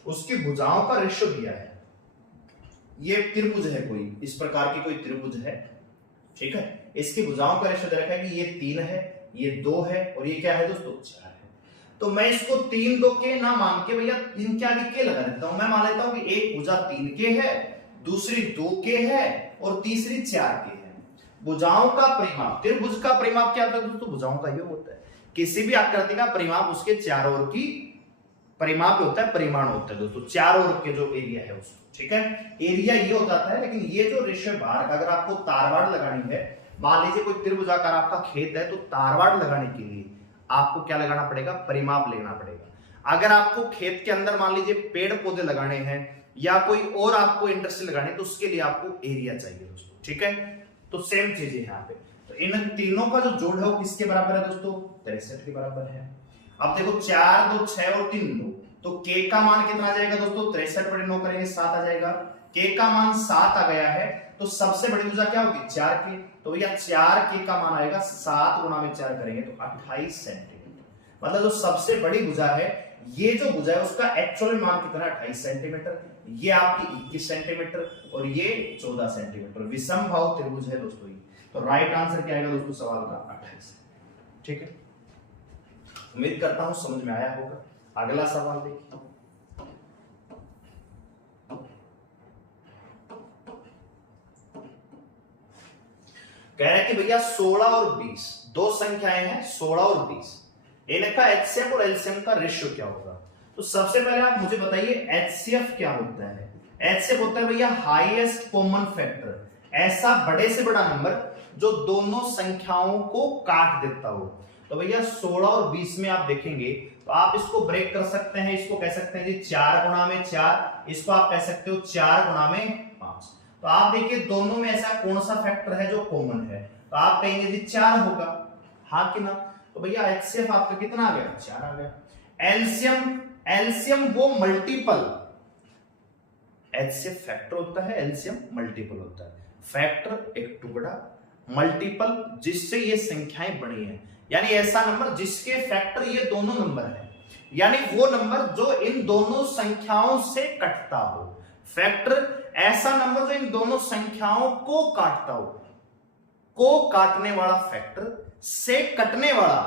उसकी भुजाओं का रेशियो दिया है। ये त्रिभुज है, कोई इस प्रकार की कोई त्रिभुज है, ठीक है, इसकी भुजाओं का रेशियो दे रखा है कि ये 3 है, ये 2 है और ये क्या है दोस्तों 4 है। तो मैं इसको 3 2 के ना मान के भैया 3 के आगे के लगा देता हूं। मैं मान लेता हूं कि एक भुजा 3 के है, दूसरी 2 के है और तीसरी 4 के है। भुजाओं का परिमाप, त्रिभुज का परिमाप क्या होता है दोस्तों, भुजाओं का योग होता है। किसी भी आकृति का परिमाप उसके चारों ओर की परिमाप होता है, परिमाण होता है दोस्तों, चारों ओर के जो एरिया है उसको, ठीक है, एरिया ये हो जाता है। लेकिन ये जो रेशियो बाहर का, अगर आपको तारवाड़ लगानी है, मान लीजिए कोई त्रिभुजाकार आपका खेत है, तो तारवाड़ लगाने के लिए आपको क्या लगाना पड़ेगा, परिमाप लेना पड़ेगा। अगर आपको खेत के अंदर मान लीजिए पेड़ पौधे लगाने हैं या कोई और आपको इंडस्ट्री लगानी है, तो उसके लिए आपको एरिया चाहिए दोस्तों, ठीक है। तो सेम चीज है यहाँ पे। तो इन तीनों का जो जोड़ है वो किसके बराबर है दोस्तों, 63 के बराबर है। अब देखो 4 2 6 और 3 2, तो के का मान कितना आ जाएगा दोस्तों, 63/9 करेंगे 7 आ जाएगा। के का मान 7 आ गया है, तो सबसे बड़ी भुजा क्या होगी, 4 के। तो भैया 4 के का मान आएगा 7 गुणा में 4 करेंगे तो 28 सेंटीमीटर। मतलब जो सबसे बड़ी भुजा है, ये जो भुजा है उसका एक्चुअल मान कितना है, 28 सेंटीमीटर। ये आपकी 21 सेंटीमीटर और ये 14 सेंटीमीटर। विषम भाव त्रिभुज है दोस्तों ये। तो राइट आंसर क्या आएगा दोस्तों सवाल का, 28। ठीक है, उम्मीद करता हूं समझ में आया होगा। अगला सवाल देखिए। कह रहे हैं कि भैया 16 और 20 दो संख्याएं हैं, 16 और 20, इनका एचसीएफ और एलसीएम का रेशियो क्या होगा। तो सबसे पहले आप मुझे बताइए एचसीएफ क्या होता है। एचसीएफ होता है भैया हाईएस्ट कॉमन फैक्टर, ऐसा बड़े से बड़ा नंबर जो दोनों संख्याओं को काट देता हो। तो भैया 16 और 20 में आप देखेंगे तो आप इसको ब्रेक कर सकते हैं, इसको कह सकते हैं जी 4 गुणा में 4, इसको आप कह सकते हो 4 गुणा में 5। तो आप देखिए दोनों में ऐसा कौन सा फैक्टर है जो कॉमन है, तो आप कहेंगे जी 4 होगा, हाँ कि ना। तो भैया एचसीएफ आपका कितना आ गया, 4 आ गया। एलसीएम, एलसीएम वो मल्टीपल, एचसीएफ फैक्टर होता है, एलसीएम मल्टीपल होता है। फैक्टर एक टुकड़ा, मल्टीपल जिससे ये संख्याएं बनी है, यानी ऐसा नंबर जिसके फैक्टर ये दोनों नंबर है, यानी वो नंबर जो इन दोनों संख्याओं से कटता हो। फैक्टर ऐसा नंबर जो इन दोनों संख्याओं को काटता हो, को काटने वाला फैक्टर, से कटने वाला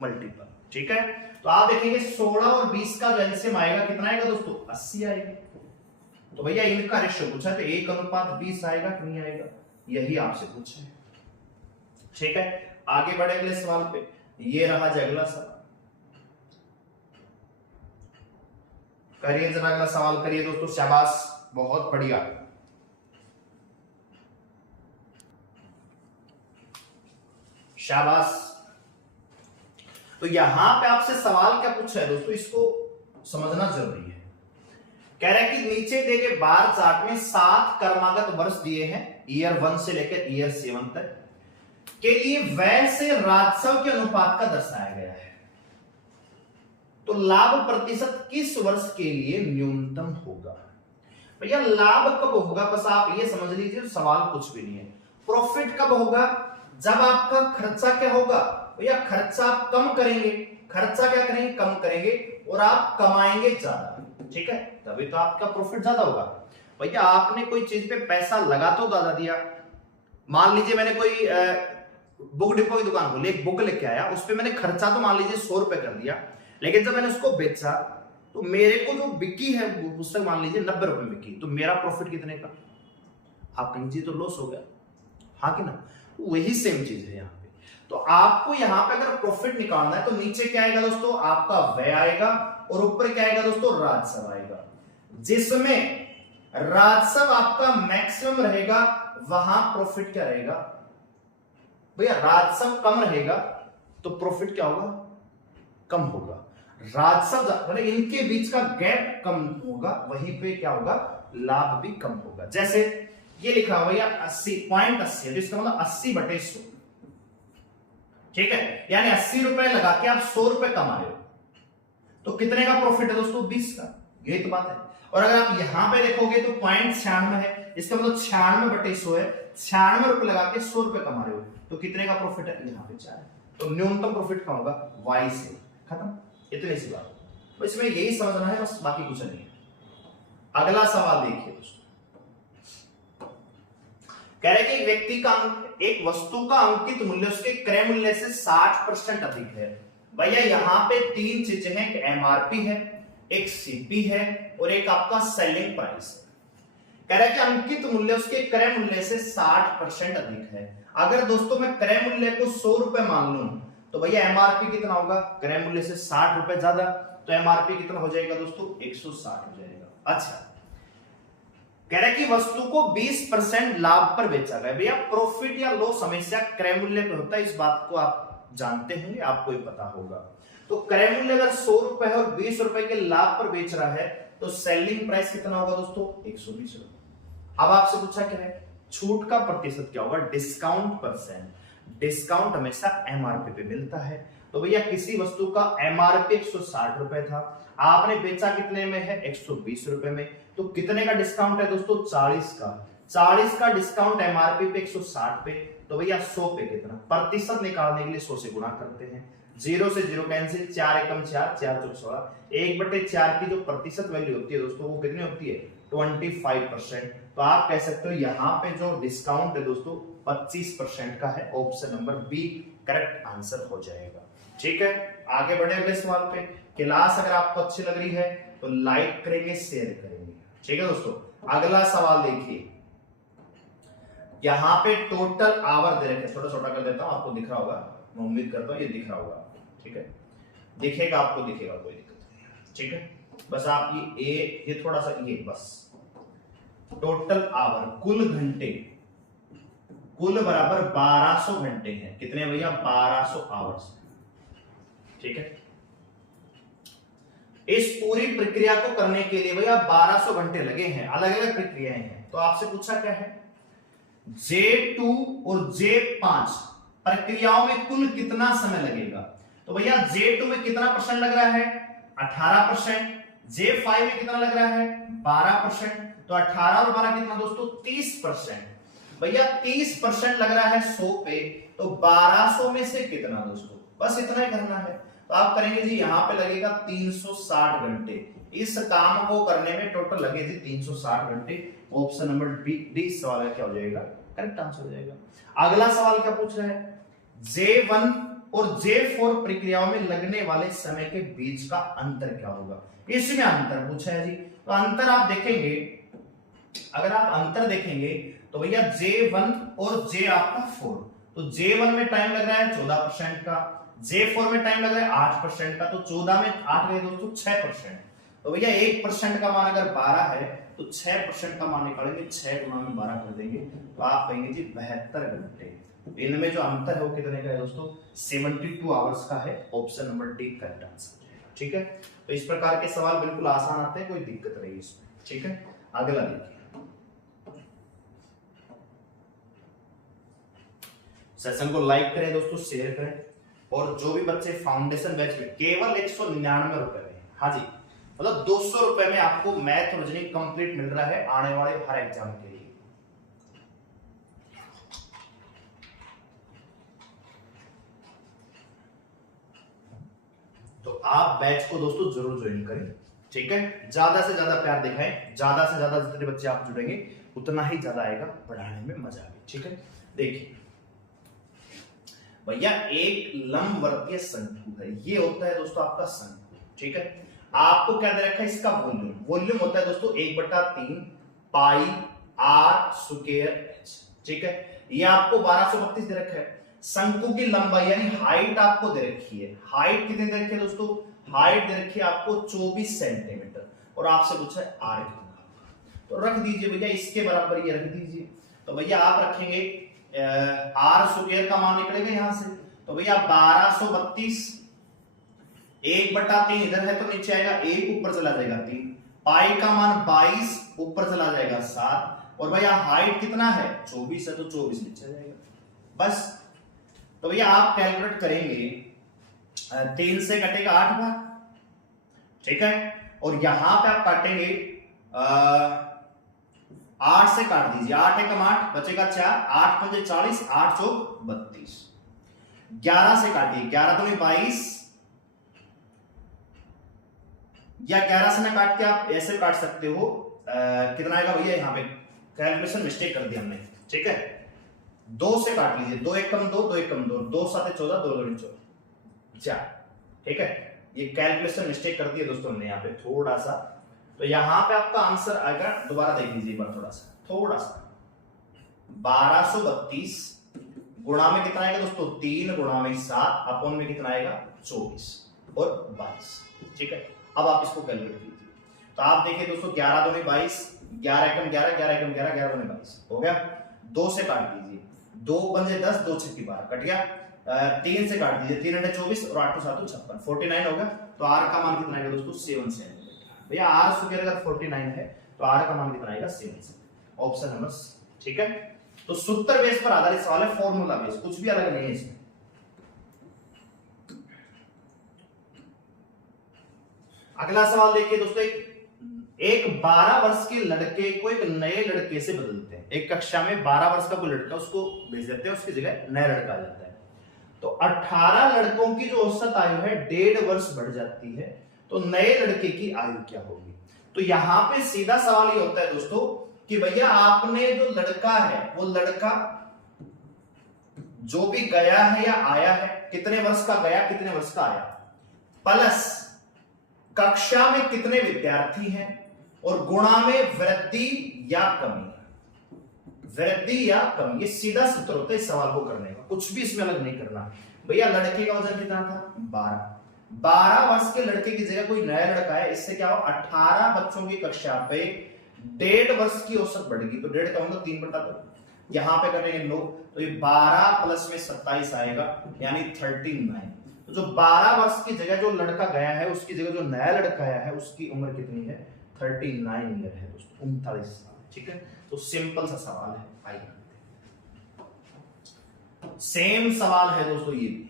मल्टीपल, ठीक है। तो आप देखेंगे 16 और 20 का जो एलसीएम आएगा कितना आएगा दोस्तों, 80 आएगा। तो भैया इनका रेशियो पूछा तो 1:20 आएगा कि नहीं आएगा, यही आपसे पूछा है, ठीक है। आगे बढ़े अगले सवाल पे, ये रहा अगला सवाल, करिए जरा अगला सवाल करिए दोस्तों, शाबाश, बहुत बढ़िया। शाबाश। तो यहां पे आपसे सवाल क्या पूछा है दोस्तों, इसको समझना जरूरी है। कह रहा है कि नीचे दिए गए बार चार्ट में 7 क्रमागत वर्ष दिए हैं, ईयर 1 से लेकर ईयर 7 तक के लिए व्यय से राजस्व के अनुपात का दर्शाया गया है। तो लाभ प्रतिशत किस वर्ष के लिए न्यूनतम होगा। भैया लाभ कब होगा, बस आप ये समझ लीजिए, सवाल कुछ भी नहीं है। प्रॉफिट कब होगा, जब आपका खर्चा क्या होगा, भैया खर्चा आप कम करेंगे, खर्चा क्या करेंगे, कम करेंगे, और आप कमाएंगे ज्यादा, ठीक है, तभी तो आपका प्रॉफिट ज्यादा होगा। भैया आपने कोई चीज पे पैसा लगा तो ज्यादा दिया, मान लीजिए मैंने कोई बुक डिपो की दुकान खोली, एक बुक लेके आया, उस पर मैंने खर्चा तो मान लीजिए 100 रुपए कर दिया, लेकिन जब मैंने उसको बेचा तो मेरे को जो बिकी है पुस्तक मान लीजिए 90 रुपए में बिकी, तो मेरा प्रॉफिट कितने का, आप कहीं तो लॉस हो गया, हाँ कि ना। वही सेम चीज है यहाँ पे। तो आपको यहाँ पे अगर प्रॉफिट निकालना है तो नीचे क्या आएगा दोस्तों, आपका व्यय आएगा, और ऊपर क्या आएगा दोस्तों, राजस्व आएगा। जिसमें राजस्व आपका मैक्सिमम रहेगा वहां प्रॉफिट क्या रहेगा, भैया राजस्व कम रहेगा तो प्रॉफिट क्या होगा, कम होगा। राजस्व मतलब इनके बीच का गैप कम होगा, वहीं पे क्या होगा, लाभ भी कम होगा। जैसे ये लिखा हुआ भैया 80.80, जिसका मतलब 80/100, ठीक है, यानी 80 रुपए लगा के आप 100 रुपए कमा रहे हो, तो कितने का प्रॉफिट है दोस्तों, 20 का, यही तो बात है। और अगर आप यहां पे देखोगे तो 0.96 है, इसका मतलब 96/100 है, 96 रुपए लगा के 100 रुपए कमा रहे हो, तो कितने का प्रॉफिट है, यहाँ पे 4 है। तो न्यूनतम प्रॉफिट कहाँ होगा, वाई से, खत्म, इतनी सी बात। तो इसमें यही समझना है बस, बाकी कुछ नहीं है। अगला सवाल देखिए दोस्तों, कह रहे कि एक व्यक्ति का एक वस्तु का अंकित मूल्य उसके क्रय मूल्य से 60% अधिक है। भैया यहाँ पे तीन चीजें हैं, एक एमआरपी है, एक सीपी है और एक आपका सेलिंग प्राइस है। कह रहा है कि अंकित मूल्य उसके क्रय मूल्य से 60% अधिक है। अगर दोस्तों मैं क्रय मूल्य को 100 रुपए मान लूं तो भैया एमआरपी कितना होगा, क्रय मूल्य से 60 रुपए ज्यादा, तो एमआरपी कितना हो जाएगा दोस्तों, 160 हो जाएगा। अच्छा, कह रहा है कि वस्तु को 20% लाभ पर बेचा गया। भैया प्रॉफिट या लॉस हमेशा क्रय मूल्य पर होता है, इस बात को आप जानते होंगे, आपको ही पता होगा। तो क्रय मूल्य अगर 100 रुपए है और 20 रुपए के लाभ पर बेच रहा है तो सेलिंग प्राइस कितना होगा दोस्तों, 120 रुपए। अब आपसे पूछा क्या है, छूट का प्रतिशत क्या होगा, डिस्काउंट परसेंट। डिस्काउंट हमेशा एमआरपी पे मिलता है। तो भैया किसी वस्तु का एमआरपी 160 रुपए था, आपने बेचा कितने में है, 120 रुपए में, तो कितने का डिस्काउंट है दोस्तों, 40 का। 40 का डिस्काउंट एमआरपी पे 160 पे, तो भैया 100 पे कितना, प्रतिशत निकालने के लिए 100 से गुणा करते हैं, 0 से 0 कैंसिल, 4 एकम 4, 4 चौक 16, 1/4 की जो प्रतिशत वैल्यू होती है दोस्तों वो कितनी होती है, 25%। तो आप कह सकते हो यहाँ पे जो डिस्काउंट है दोस्तों 25% का है, option number B correct answer हो जाएगा। ठीक है, आगे बढ़े अगले सवाल पे। क्लास अगर आपको अच्छी लग रही है तो लाइक करेंगे, शेयर करेंगे। ठीक है दोस्तों, अगला सवाल देखिए, यहाँ पे टोटल आवर दे रखे, छोटा छोटा कर देता हूं, आपको दिख रहा होगा, मैं उम्मीद करता हूं ये दिख रहा होगा। ठीक है, दिखेगा, आपको दिखेगा, कोई दिक्कत नहीं। ठीक है, बस आप ये थोड़ा सा ये बस टोटल आवर, कुल घंटे, कुल बराबर 1200 घंटे हैं। कितने भैया, 1200 आवर्स। ठीक है, इस पूरी प्रक्रिया को करने के लिए भैया 1200 घंटे लगे हैं, अलग अलग प्रक्रियाएं हैं। तो आपसे पूछा क्या है, J2 और J5 प्रक्रियाओं में कुल कितना समय लगेगा। तो भैया J2 में कितना परसेंट लग रहा है, 18%, J5 में कितना लग रहा है, 12%, तो 18 और 12 कितना दोस्तों, 30%। भैया 30% लग रहा है 100 पे, तो 1200 में से कितना दोस्तों, बस इतना ही करना है। तो आप करेंगे जी, यहाँ पे लगेगा 360 घंटे। इस काम को करने में टोटल लगे जी 360 घंटे। ऑप्शन नंबर डी सवाल क्या हो जाएगा, करेक्ट आंसर हो जाएगा। अगला सवाल क्या पूछ रहा है, J1 और J4 प्रक्रियाओं में लगने वाले समय के बीच का अंतर क्या होगा। इसमें अंतर पूछा है जी, तो अंतर आप देखेंगे, अगर आप अंतर देखेंगे तो भैया J1 और J आपका 4, तो J1 में टाइम लग रहा है 14% का, J4 में टाइम लग रहा है 8% का, तो 14 में 8 गए दोस्तों 6%। तो भैया 1% का मान अगर 12 है तो 6% का मान निकालेंगे, 6 गुना में 12 कर देंगे, तो आप कहेंगे जी 72 घंटे। इनमें जो अंतर है वो कितने का है दोस्तों, 72 आवर्स का है। Option number D correct answer. ठीक है, तो इस प्रकार के सवाल बिल्कुल आसान आते हैं, कोई दिक्कत नहीं इसमें। ठीक है, अगला देखिए, सेशन को लाइक करें दोस्तों, शेयर करें, और जो भी बच्चे फाउंडेशन बैच में केवल 199 रुपए में, हाँ जी, मतलब 200 रुपए में आपको मैथ और रीजनिंग कंप्लीट मिल रहा है आने वाले हर एग्जाम के लिए। तो आप बैच को दोस्तों जरूर ज्वाइन करें। ठीक है, ज्यादा से ज्यादा प्यार दिखाएं, ज्यादा से ज्यादा जितने बच्चे आप जुड़ेंगे उतना ही ज्यादा आएगा, पढ़ाने में मजा आएगा। ठीक है, देखिए भैया एक लंबवर्तीय शंकु है, ये होता है दोस्तों आपका शंकु। ठीक है, आपको क्या दे रखा है, इसका वॉल्यूम, वॉल्यूम होता है दोस्तों 1/3 पाई आर स्क्वायर एच। ठीक है, ये आपको 1232 दे रखा है। शंकु की लंबाई यानी हाइट आपको दे रखी है, हाइट कितनी दे रखी है दोस्तों, हाइट दे रखी है आपको 24 सेंटीमीटर, और आपसे पूछा है आर कितना, तो रख दीजिए भैया इसके बराबर ये रख दीजिए। तो भैया आप रखेंगे आर स्क्वायर का मान निकलेगा यहां से, तो भैया 1232, 1/3 इधर है तो नीचे आएगा 1, ऊपर चला जाएगा 3, पाई का मान 22, ऊपर चला जाएगा 7, और भैया हाइट कितना है 24 है तो 24 नीचे जाएगा बस। तो भैया आप कैलकुलेट करेंगे, 3 से कटेगा 8 बार। ठीक है, और यहां पे आप काटेंगे 8 से काट दीजिए, 8 एकम 8 बचेगा 4, 8 पंजे 40, 8 चौक 32। 11 से काटिए, 11 दूनी 22, या 11 से ना काट के आप ऐसे काट सकते हो। कितना आएगा भैया, यहाँ पे कैलकुलेशन मिस्टेक कर दी हमने, ठीक है। 2 से काट लीजिए, 2 एक कम 2, 2 एक कम 2, 2 7 14, 2 2 14, ठीक है। ये कैलकुलेशन मिस्टेक कर दी है दोस्तों हमने यहाँ पे थोड़ा सा। तो यहाँ पे आपका आंसर आएगा, दोबारा देख लीजिए एक बार थोड़ा सा 1232 गुणा में कितना आएगा दोस्तों, 3 गुणा में 7 अपॉन में कितना आएगा 24 और 22, ठीक है। अब आप इसको कैलकुलेट कीजिए। तो आप देखिए दोस्तों 11 दूनी 22, 11 एकम 11, 11 एकम 11, 11 दूनी 22 हो गया। 2 से काट दीजिए, 2 पंजे 10, 2 छक्की 12 कट गया। 3 से काट दीजिए, 3 अंडे 24 और 8 7 56, 49 हो गया। तो आर का मान कितना आएगा दोस्तों 7 से। भैया आर स्क्वायर अगर 49 है तो आर का मान कितना आएगा 7 से, ऑप्शन नंबर सी, ठीक है। तो सूत्र बेस पर आधारित सवाल है, फॉर्मूला बेस, कुछ भी अलग नहीं है इसमें। अगला सवाल देखिए दोस्तों, एक 12 वर्ष के लड़के को एक नए लड़के से बदलते हैं। एक कक्षा में 12 वर्ष का कोई लड़का, उसको भेज देते हैं, उसकी जगह नया लड़का आ जाता है। तो 18 लड़कों की जो औसत आयु है 1.5 वर्ष बढ़ जाती है, तो नए लड़के की आयु क्या होगी। तो यहां पे सीधा सवाल ये होता है दोस्तों कि भैया आपने जो लड़का है वो लड़का जो भी गया है या आया है, कितने वर्ष का गया कितने वर्ष का आया, प्लस कक्षा में कितने विद्यार्थी हैं, और गुणा में वृद्धि या कमी। वृद्धि या कमी, ये सीधा सूत्र होता है इस सवाल को करने का, कुछ भी इसमें अलग नहीं करना। भैया लड़के का वजन कितना था 12 वर्ष के लड़के की जगह कोई नया लड़का है, इससे क्या हो 18 बच्चों की कक्षा पे 1.5 वर्ष की औसत बढ़ेगी। तो 1.5 का मतलब 3/2, यहां पे करेंगे 9, तो ये 12 प्लस में 27 आएगा यानी 39। तो जो 12 वर्ष की जगह जो लड़का गया है उसकी जगह जो नया लड़का आया है उसकी उम्र कितनी है 39 ईयर है दोस्तों, 39 साल, ठीक है। तो सिंपल सा सवाल है, आइए सेम सवाल है दोस्तों ये भी।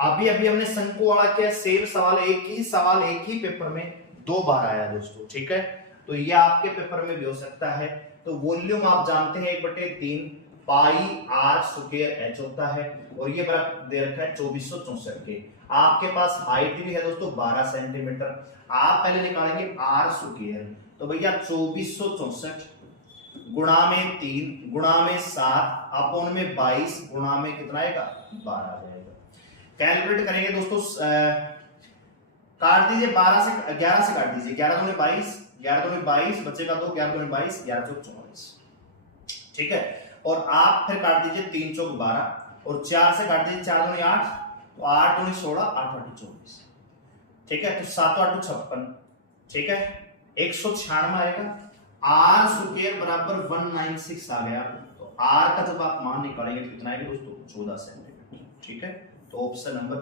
अभी हमने शंकु वाला किया, सेम सवाल, एक ही पेपर में 2 बार आया दोस्तों, ठीक है। तो ये आपके पेपर में भी हो सकता है। तो वॉल्यूम आप जानते हैं 1/3 पाई आर स्क्वायर एच होता है, और ये बराबर दे रखा है 2464 के। आपके पास हाइट भी है दोस्तों 12 सेंटीमीटर। आप पहले निकालेंगे आर स्क्वायर, तो भैया 2464 गुणा में 3 गुणा में 7 अपॉन में 22 गुणा में कितना आएगा 12 आ जाएगा। कैलकुलेट करेंगे दोस्तों, काट दीजिए 11 से काट दीजिए, 11 दूनी 22, 11 दूनी 22 बचेगा 2, 11 दूनी 22, 11 चौक 44, ठीक है। और आप फिर काट दीजिए 3 चौक 12 और 4 से काट दीजिए 4 दूनी 8, तो 8 दूनी 16, 8 8 24, ठीक है। तो 7 8 56, ठीक है, 196 आएगा। आर स्क्वायर बराबर 196 आ गया। तो आर का जब आप मान निकालेंगे तो कितना आएगा दोस्तों 14 सेंटीमीटर, ठीक है। तो ऑप्शन नंबर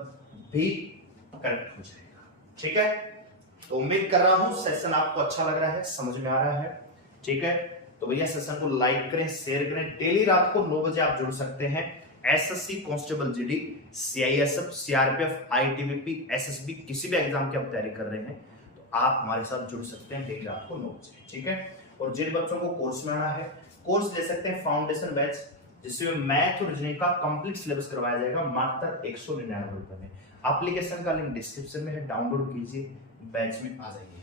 बी करेक्ट हो जाएगा, ठीक है। तो उम्मीद कर रहा हूं सेशन आपको अच्छा लग रहा है, समझ में आ रहा है, ठीक है। तो भैया सेशन को लाइक करें, शेयर करें। डेली रात को 9 बजे आप जुड़ सकते हैं। SSC constable GD, CISF, CRPF, ITBP, SSB, किसी भी एग्जाम की आप तैयारी कर रहे हैं तो आप हमारे साथ जुड़ सकते हैं डेली रात को 9 बजे, ठीक है। और जिन बच्चों को कोर्स में आना है, कोर्स ले सकते हैं फाउंडेशन बैच, जिसमें मैथ और रीजनिंग का कंप्लीट सिलेबस करवाया जाएगा मात्र 199 रुपए में। एप्लीकेशन का लिंक डिस्क्रिप्शन में है, डाउनलोड कीजिए, बैच में आ जाइए।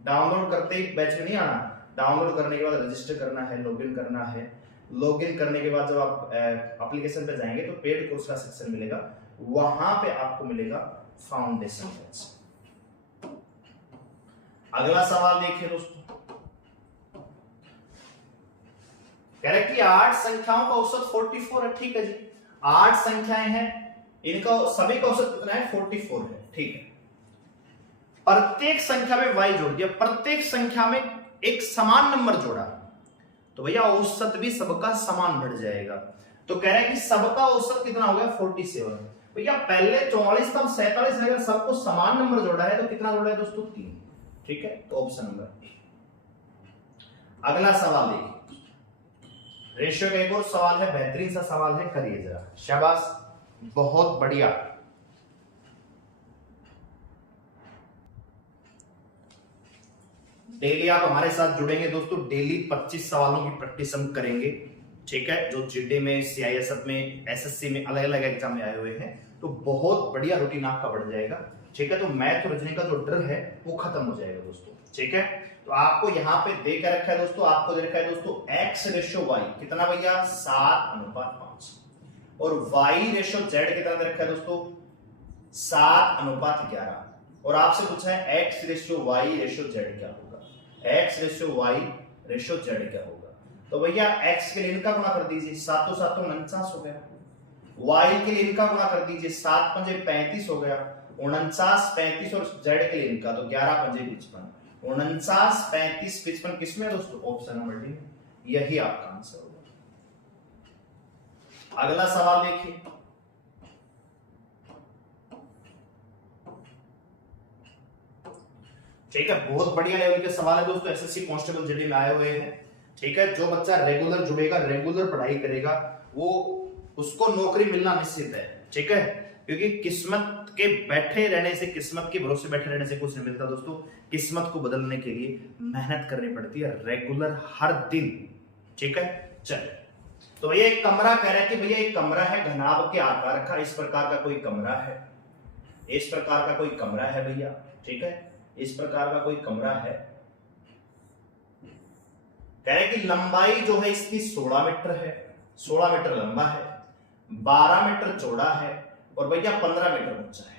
डाउनलोड करते ही बैच में नहीं आना, डाउनलोड करने के बाद रजिस्टर करना है, लॉगिन करना है। लॉगिन करने के बाद जब आप एप्लीकेशन पे जाएंगे तो पेड कोर्स का सेक्शन मिलेगा, वहां पे आपको मिलेगा फाउंडेशन बैच। अगला सवाल देखिए दोस्तों, करेक्ट, 8 संख्याओं का औसत 44 है, ठीक है जी। 8 संख्याएं हैं, इनका सभी का औसत कितना है 44 है, ठीक है। प्रत्येक संख्या में y जोड़ दिया, प्रत्येक संख्या में एक समान नंबर जोड़ा, तो भैया औसत भी सबका समान बढ़ जाएगा। तो कह रहे हैं कि सबका औसत कितना हो गया 47। भैया पहले 44 तब 47, अगर सबको समान नंबर जोड़ा है तो कितना जोड़ा है दोस्तों 3, ठीक है। तो ऑप्शन नंबर ए। अगला सवाल देखिए, रेशियो का एक और सवाल है, बेहतरीन सा सवाल है, करिए जरा, शाबाश, बहुत बढ़िया। डेली आप हमारे साथ जुड़ेंगे दोस्तों, डेली 25 सवालों की प्रैक्टिस हम करेंगे, ठीक है, जो जीडी में, सीआईएसएफ में, एसएससी में, अलग अलग एग्जाम में आए हुए हैं, तो बहुत बढ़िया रूटीन आपका बढ़ जाएगा। ठीक है, तो मैथ और रीजनिंग का जो डर है वो खत्म हो जाएगा दोस्तों। ठीक है, तो आपको यहाँ पे दे के रखा है दोस्तों, आपको दे रखा है दोस्तों x/y कितना भैया 7:5 और y/z कितना दे रखा है दोस्तों 7:11 और आपसे पूछा है x/y/z क्या होगा, x/y/z क्या होगा। तो भैया x के लिए इनका गुणा कर दीजिए, 7 तो 7 तो 49 हो गया, y के लिए इनका गुणा कर दीजिए, 7 पंजे 35 हो गया, 49 35 और z के लिए इनका तो 11 पंजे 55, 49 35 55 किसमें है दोस्तों, ऑप्शन नंबर डी, यही आपका आंसर होगा। अगला सवाल देखिए, ठीक है, बहुत बढ़िया लेवल के सवाल है दोस्तों, एसएससी कांस्टेबल जीडी में आए हुए हैं। ठीक है, जो बच्चा रेगुलर जुड़ेगा, रेगुलर पढ़ाई करेगा, वो उसको नौकरी मिलना निश्चित है। ठीक है, क्योंकि किस्मत के बैठे रहने से, किस्मत के भरोसे बैठे रहने से कुछ नहीं मिलता दोस्तों। किस्मत को बदलने के लिए मेहनत करनी पड़ती है, रेगुलर हर दिन। ठीक है, चलिए, तो भैया एक कमरा कह रहा है कि भैया एक कमरा है घनाभ के आकार का, इस प्रकार का कोई कमरा है, इस प्रकार का कोई कमरा है भैया। ठीक है, इस प्रकार का कोई कमरा है, कह रहे कि लंबाई जो है इसकी 16 मीटर है, 16 मीटर लंबा है, 12 मीटर चौड़ा है और भैया 15 मीटर ऊंचा है।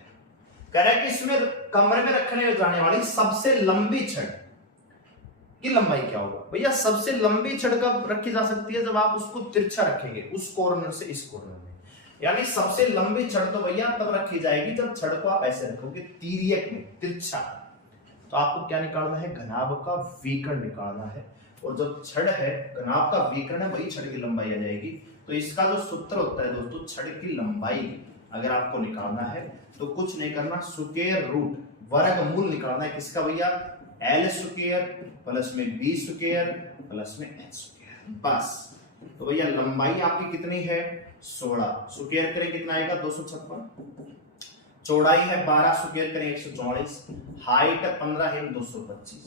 कह रहा है कि इसमें कमरे में रखने जाने वाली सबसे लंबी छड़ की लंबाई क्या होगा। भैया सबसे लंबी छड़ कब रखी जा सकती है, जब आप उसको तिरछा रखेंगे, उस कॉर्नर से इस कॉर्नर में, यानी सबसे लंबी छड़ तो भैया तब रखी जाएगी जब छड़ को आप ऐसे रखोगे तिर्यक में, तिरछा। तो आपको क्या निकालना है, घनाभ का विकर्ण निकालना है, और जो छड़ है घनाभ का विकर्ण है वही छड़ की लंबाई आ जाएगी। तो इसका जो सूत्र होता है दोस्तों, छड़ की लंबाई अगर आपको निकालना है तो कुछ नहीं करना, स्क्वायर रूट वर्गमूल निकालना है, किसका भैया, l स्क्वायर प्लस में b स्क्वायर प्लस में h स्क्वायर, बस। तो भैया लंबाई आपकी कितनी है 16, स्क्वायर करें कितना आएगा 256, चौड़ाई है 12, स्क्वायर करें 144, हाइट 15 है 225।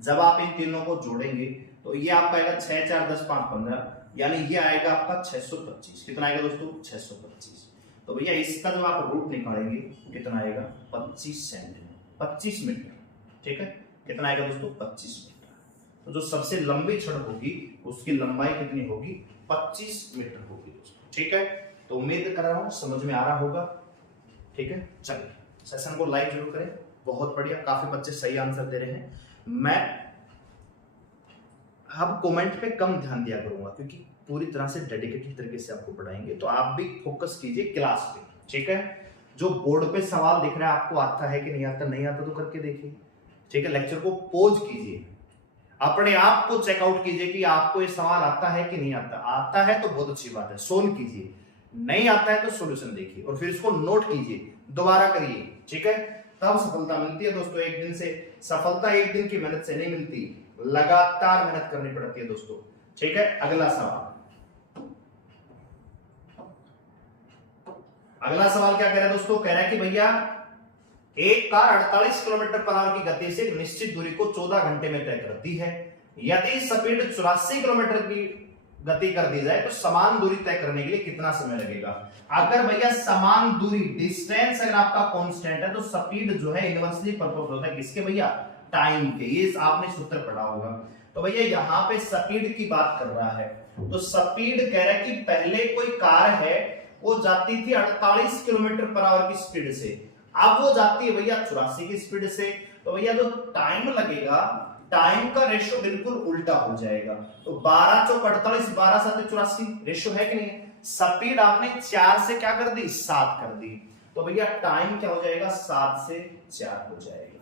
जब आप इन तीनों को जोड़ेंगे तो ये आपका आएगा 6 4 10 5 15, यानी ये आएगा आपका 625। कितना आएगा दोस्तों 625। तो भैया इसका जब आप रूट निकालेंगे कितना आएगा 25 सेंटीमीटर, 25 मीटर। ठीक है, कितना आएगा दोस्तों 25 मीटर। तो जो सबसे लंबी छड़ होगी उसकी लंबाई कितनी होगी 25 मीटर होगी दोस्तों। ठीक है, तो उम्मीद कर रहा हूं समझ में आ रहा होगा। ठीक है, चलिए सेशन को लाइक जरूर करें, बहुत बढ़िया, काफी बच्चे सही आंसर दे रहे हैं। मैं अब कमेंट पे कम ध्यान दिया करूंगा क्योंकि पूरी तरह से डेडिकेटेड तरीके से आपको पढ़ाएंगे, तो आप भी फोकस कीजिए क्लास पे। ठीक है, जो बोर्ड पे सवाल दिख रहा है आपको आता है कि नहीं आता, नहीं आता तो करके देखिए। ठीक है, लेक्चर को पॉज कीजिए, अपने आप को चेकआउट कीजिए कि आपको ये सवाल आता है कि नहीं आता। आता है तो बहुत अच्छी बात है, सोल्व कीजिए, नहीं आता है तो सॉल्यूशन देखिए और फिर इसको नोट कीजिए, दोबारा करिए। ठीक है, तब सफलता मिलती है दोस्तों। एक दिन से सफलता, एक दिन की मेहनत से नहीं मिलती, लगातार मेहनत करनी पड़ती है दोस्तों। ठीक है, अगला सवाल, अगला सवाल क्या कह रहा है दोस्तों, कह रहा है कि भैया एक कार 48 किलोमीटर पर आवर की गति से निश्चित दूरी को 14 घंटे में तय करती है। यदि स्पीड 84 किलोमीटर की गति कर दी जाए तो समान दूरी तय करने के लिए कितना समय लगेगा। अगर भैया समान दूरी, डिस्टेंस अगर आपका कांस्टेंट है तो स्पीड जो है इनवर्सली प्रोपोर्शनल होता है किसके भैया, टाइम के। ये आपने सूत्र पढ़ा होगा। तो भैया यहाँ पे स्पीड की बात कर रहा है, तो स्पीड कह रहा है कि पहले कोई कार है वो जाती थी 48 किलोमीटर पर आवर की स्पीड से, अब वो जाती है भैया 84 की स्पीड से। तो भैया जो टाइम लगेगा, टाइम का रेशियो बिल्कुल उल्टा हो जाएगा। तो 12 चौक 48, 12 7 84 रेशियो है कि नहीं। स्पीड आपने 4 से क्या कर दी 7 कर दी, तो भैया टाइम क्या हो जाएगा 7 से 4 हो जाएगा।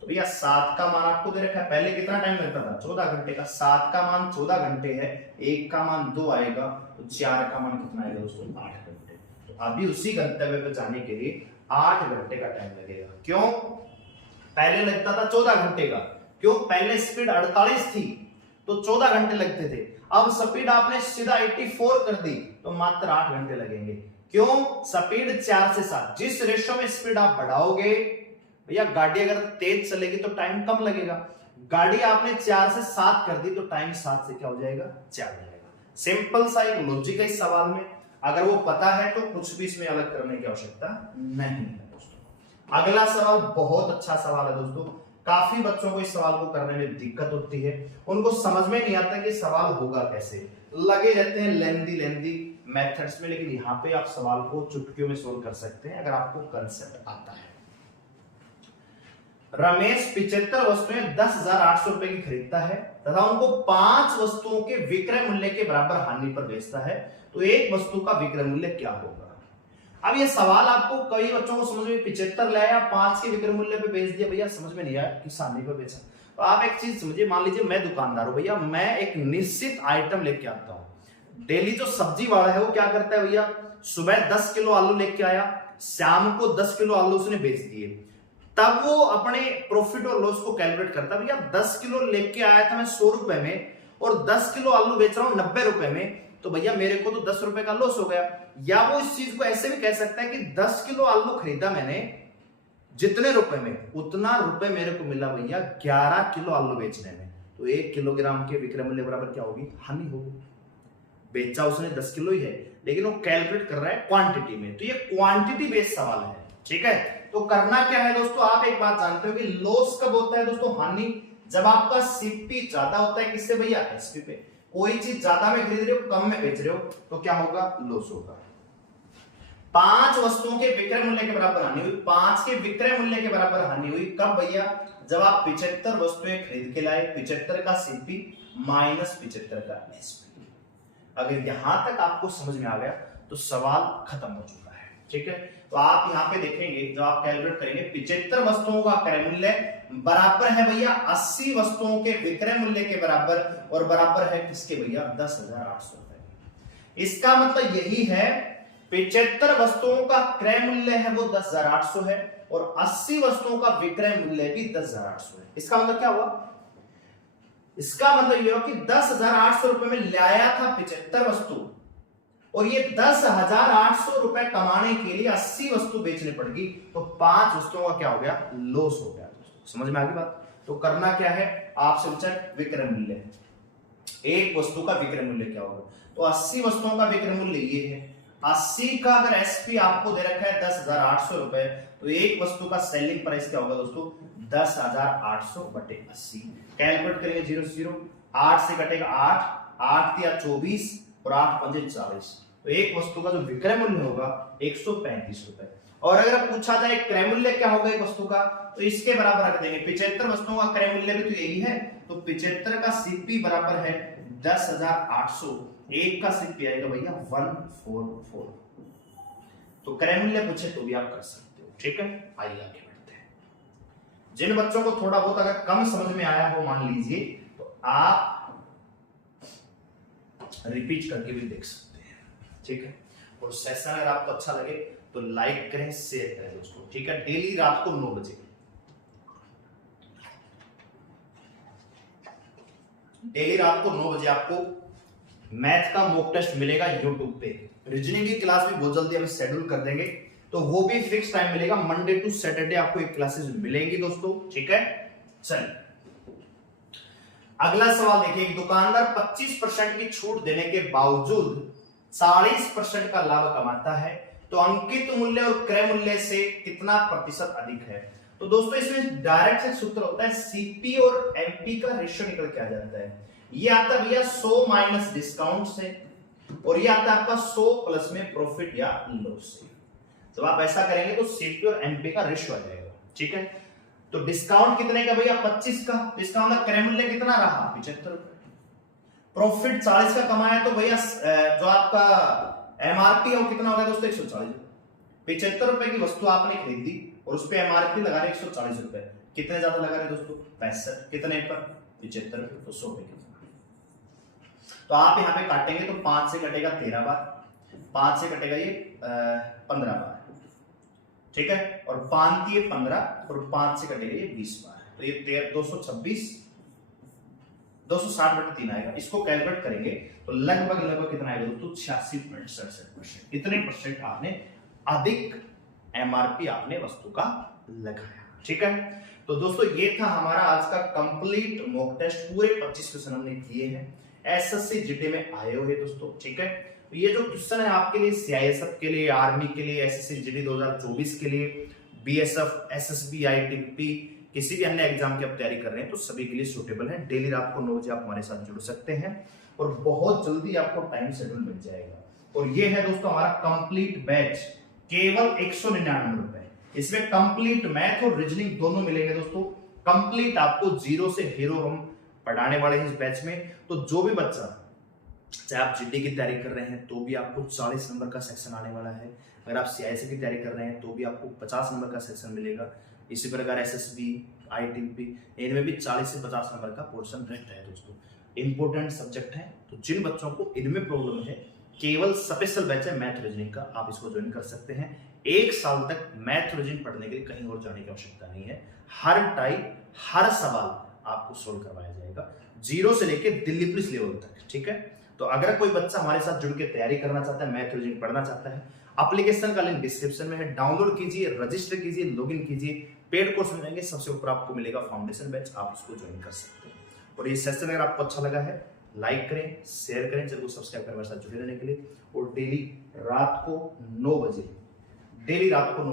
तो भैया 7 का मान आपको दे रखा है, पहले कितना टाइम लगता था 14 घंटे का, 7 का मान 14 घंटे है, 1 का मान 2 आएगा, तो 4 का मान कितना आएगा दोस्तों 8 घंटे। तो अभी उसी गंतव्य पे जाने के लिए 8 घंटे का टाइम लगेगा। क्यों, पहले लगता था 14 घंटे का, क्यों, पहले स्पीड 48 थी तो 14 घंटे लगते थे, अब स्पीड आपने सीधा 84 कर दी तो मात्र 8 घंटे लगेंगे। क्यों, स्पीड 4 से 7, जिस रेशियो में स्पीड आप बढ़ाओगे भैया, गाड़ी अगर तेज चलेगी तो टाइम कम लगेगा, गाड़ी आपने 4 से 7 कर दी तो टाइम 7 से क्या हो जाएगा 4 हो जाएगा। सिंपल सा एक लॉजिक है इस सवाल में, अगर वो पता है तो कुछ भी इसमें अलग करने की आवश्यकता नहीं है दोस्तों। अगला सवाल बहुत अच्छा सवाल है दोस्तों, काफी बच्चों को इस सवाल को करने में दिक्कत होती है, उनको समझ में नहीं आता कि सवाल होगा कैसे, लगे रहते हैं लेंदी मेथड्स में, लेकिन यहाँ पे आप सवाल को चुटकियों में सोल्व कर सकते हैं अगर आपको कंसेप्ट आता है। रमेश 75 वस्तुएं 10,800 रुपए की खरीदता है तथा उनको 5 वस्तुओं के विक्रय मूल्य के बराबर हानि पर बेचता है, तो एक वस्तु का विक्रय मूल्य क्या होगा। अब ये सवाल आपको कई बच्चों को समझ में 75 लाया 5 के विक्रय मूल्य पे बेच दिया, भैया समझ में नहीं आया कि हानि पर बेचा। तो आप एक चीज समझिए, मान लीजिए मैं दुकानदार हूं भैया, मैं एक निश्चित आइटम लेके आता हूं। डेली जो सब्जी वाला है वो क्या करता है भैया, सुबह 10 किलो आलू लेके आया, शाम को 10 किलो आलू उसने बेच दिए, तब वो अपने प्रॉफिट और लॉस को कैलकुलेट करता, भैया 10 किलो लेके आया था मैं 100 रुपए में और 10 किलो आलू बेच रहा हूं 90 रुपए में, तो भैया मेरे को तो 10 रुपए का लॉस हो गया। या वो इस चीज को ऐसे भी कह सकता है कि 10 किलो आलू खरीदा मैंने, जितने रुपए में उतना रुपए मेरे को मिला भैया 11 किलो आलू बेचने में, तो 1 किलोग्राम के विक्रय मूल्य बराबर क्या होगी, हानि होगी। बेचा उसने 10 किलो ही है, लेकिन वो कैलकुलेट कर रहा है क्वांटिटी में, तो ये क्वांटिटी बेस्ड सवाल है, ठीक है। तो करना क्या है दोस्तों, आप एक बात जानते हो कि लॉस कब होता है दोस्तों, हानि, जब आपका सीपी ज्यादा होता है, किससे भैया, एसपी पे। कोई चीज ज्यादा में खरीद रहे हो कम में बेच रहे हो तो क्या होगा, लॉस होगा। 5 वस्तुओं के विक्रय मूल्य के बराबर हानि हुई, 5 के विक्रय मूल्य के बराबर हानि हुई कब भैया, जब आप 75 वस्तुएं खरीद के लाए, 75 का सीपी माइनस 75 का एसपी। अगर यहां तक आपको समझ में आ गया तो सवाल खत्म हो चुका है, ठीक है। तो आप यहाँ पे देखेंगे, जब आप कैलकुलेट करेंगे 75 वस्तुओं का क्रय मूल्य बराबर है भैया 80 वस्तुओं के विक्रय मूल्य के बराबर, और बराबर है किसके भैया, 10,800 रुपए। इसका मतलब यही है 75 वस्तुओं का क्रय मूल्य है वो 10,800 है और 80 वस्तुओं का विक्रय मूल्य भी 10,800 है। इसका मतलब क्या हुआ, इसका मतलब यह कि 10,800 रुपए में लाया था 75 वस्तु, और ये 10,800 रुपए कमाने के लिए 80 वस्तु बेचने पड़ेगी, तो 5 वस्तुओं का क्या हो गया, लॉस हो गया। समझ में आ गई बात। तो करना क्या है, आपसे पूछा विक्रय मूल्य, एक वस्तु का विक्रय मूल्य क्या होगा, तो 80 वस्तुओं का विक्रय मूल्य ये है, 80 का अगर एसपी आपको दे रखा है 10,800 रुपए, तो एक वस्तु का सेलिंग प्राइस क्या होगा दोस्तों, 10,800 बटे 80। कैलकुलेट करेंगे 0 से 0, 8 से कटेगा 8, 8 या 24 और 8 पंजे 40, तो एक वस्तु का जो विक्रय मूल्य होगा 135 रुपए। और अगर पूछा जाए क्रय मूल्य क्या होगा एक वस्तु का, तो इसके बराबर रख देंगे, 75 वस्तुओं का क्रय मूल्य भी तो यही है, तो 75 का सीपी बराबर है 10,800, एक का सीपी आएगा भैया 144। तो क्रय मूल्य पूछे तो भी आप कर सकते हो, ठीक है। आइए आगे बढ़ते हैं। जिन बच्चों को थोड़ा बहुत अगर कम समझ में आया हो मान लीजिए, तो आप रिपीट करके भी देख सकते हैं, ठीक है। और सेशन अगर आपको अच्छा लगे तो लाइक करें, शेयर करें दोस्तों, ठीक है। डेली रात को 9 बजे, डेली रात को 9 बजे आपको मैथ का मॉक टेस्ट मिलेगा यूट्यूब पे। रीजनिंग की क्लास भी बहुत जल्दी हम शेड्यूल कर देंगे, तो वो भी फिक्स टाइम मिलेगा, मंडे टू सैटरडे आपको एक क्लासेस मिलेंगी दोस्तों, ठीक है। चलिए अगला सवाल देखिए, दुकानदार 25% की छूट देने के बावजूद 40% का लाभ कमाता है, तो अंकित मूल्य और क्रय मूल्य से कितना प्रतिशत अधिक है। तो दोस्तों इसमें डायरेक्ट से सूत्र होता है, सीपी और एमपी का रेशियो निकल के आ जाता है। ये आता है भैया 100 माइनस डिस्काउंट से, और ये आता है आपका 100 प्लस में प्रॉफिट या लॉस से। जब आप ऐसा करेंगे तो सीपी और एमपी का रेशियो आ जाएगा, ठीक है। तो डिस्काउंट कितने का भैया, 25 का, इसका मतलब क्रय मूल्य कितना रहा, 75 रुपए। प्रॉफिट 40 का कमाया, तो भैया जो आपका एमआरपी है वो कितना होगा दोस्तों, 140 रुपए। 75 रुपए की वस्तु आपने खरीदी और उस पे एमआरपी लगा रहे 140 रुपए, कितने ज्यादा लगा रहे दोस्तों, 65, कितने पर, 75 रुपए, तो 100 रुपए। तो आप यहाँ पे काटेंगे तो 5 से कटेगा 13 बार, 5 से कटेगा ये 15 बार, ठीक है। और 5 ये 15 और 5 से कटेगा ये 20 बार, तो ये 226, 260/3 आएगा। इसको कैलकुलेट करेंगे तो लगभग कितना आएगा दोस्तों, 86.67%। इतने परसेंट आपने अधिक एमआरपी आपने वस्तु का लगाया, ठीक है। तो दोस्तों ये था हमारा आज का कंप्लीट मॉक टेस्ट, पूरे 25 क्वेश्चन हमने किए हैं। एसएससी जीडी में आए हुए दोस्तों, ठीक है। तो ये जो क्वेश्चन है आपके लिए सीआईएसएफ के लिए, आर्मी के लिए, एसएससी जीडी 2024 के लिए, बीएसएफ, एसएसबी, आईटीबीपी, किसी भी अन्य एग्जाम की आप तैयारी कर रहे हैं तो सभी के लिए सूटेबल है। डेली रात को 9 बजे आप हमारे साथ जुड़ सकते हैं और बहुत जल्दी आपको टाइम शेड्यूल मिल जाएगा। और ये है दोस्तों हमारा कंप्लीट बैच, केवल 199 रुपए। इसमें कंप्लीट मैथ और रीजनिंग दोनों मिलेंगे दोस्तों। कंप्लीट आपको जीरो से हीरो हम पढ़ाने वाले हैं इस बैच में। तो जो भी बच्चा, चाहे आप जीडी की तैयारी कर रहे हैं तो भी आपको 40 नंबर का सेक्शन आने वाला है, अगर आप सीआईएसएफ की तैयारी कर रहे हैं तो भी आपको 50 नंबर का सेक्शन मिलेगा। इसी प्रकार एसएसबी, आईटीबी, इनमें भी 40 से 50 नंबर का पोर्शन रहता है दोस्तों। इंपॉर्टेंट सब्जेक्ट है, तो जिन बच्चों को इनमें प्रॉब्लम है, केवल स्पेशल बैच है मैथ रीजनिंग का, आप इसको ज्वाइन कर सकते हैं। 1 साल तक मैथ रीजनिंग पढ़ने के लिए कहीं और जाने की आवश्यकता नहीं है। हर टाइप, हर सवाल आपको सोल्व करवाया जाएगा, जीरो से लेके दिल्ली पुलिस लेवल तक, ठीक है। तो अगर कोई बच्चा हमारे साथ जुड़ के तैयारी करना चाहता है, मैथ रीजनिंग पढ़ना चाहता है, एप्लीकेशन का लिंक डिस्क्रिप्शन में है, डाउनलोड कीजिए, रजिस्टर कीजिए, लॉगिन कीजिए, पेड कोर्स मिल जाएंगे, सबसे ऊपर आपको मिलेगा फाउंडेशन बैच, आप इसको ज्वाइन कर सकते हैं। और ये सेशन अगर आपको अच्छा लगा है, लाइक करें, शेयर करें, चैनल को सब्सक्राइब करें हमारे साथ जुड़े रहने के लिए। और डेली रात को 9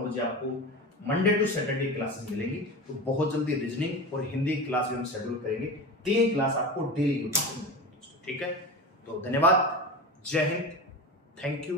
बजे आपको मंडे टू सैटरडे क्लासेस मिलेगी। तो बहुत जल्दी रीजनिंग और हिंदी क्लास भी हम शेड्यूल करेंगे, 3 क्लास आपको डेली, ठीक है। तो धन्यवाद, जय हिंद, थैंक यू।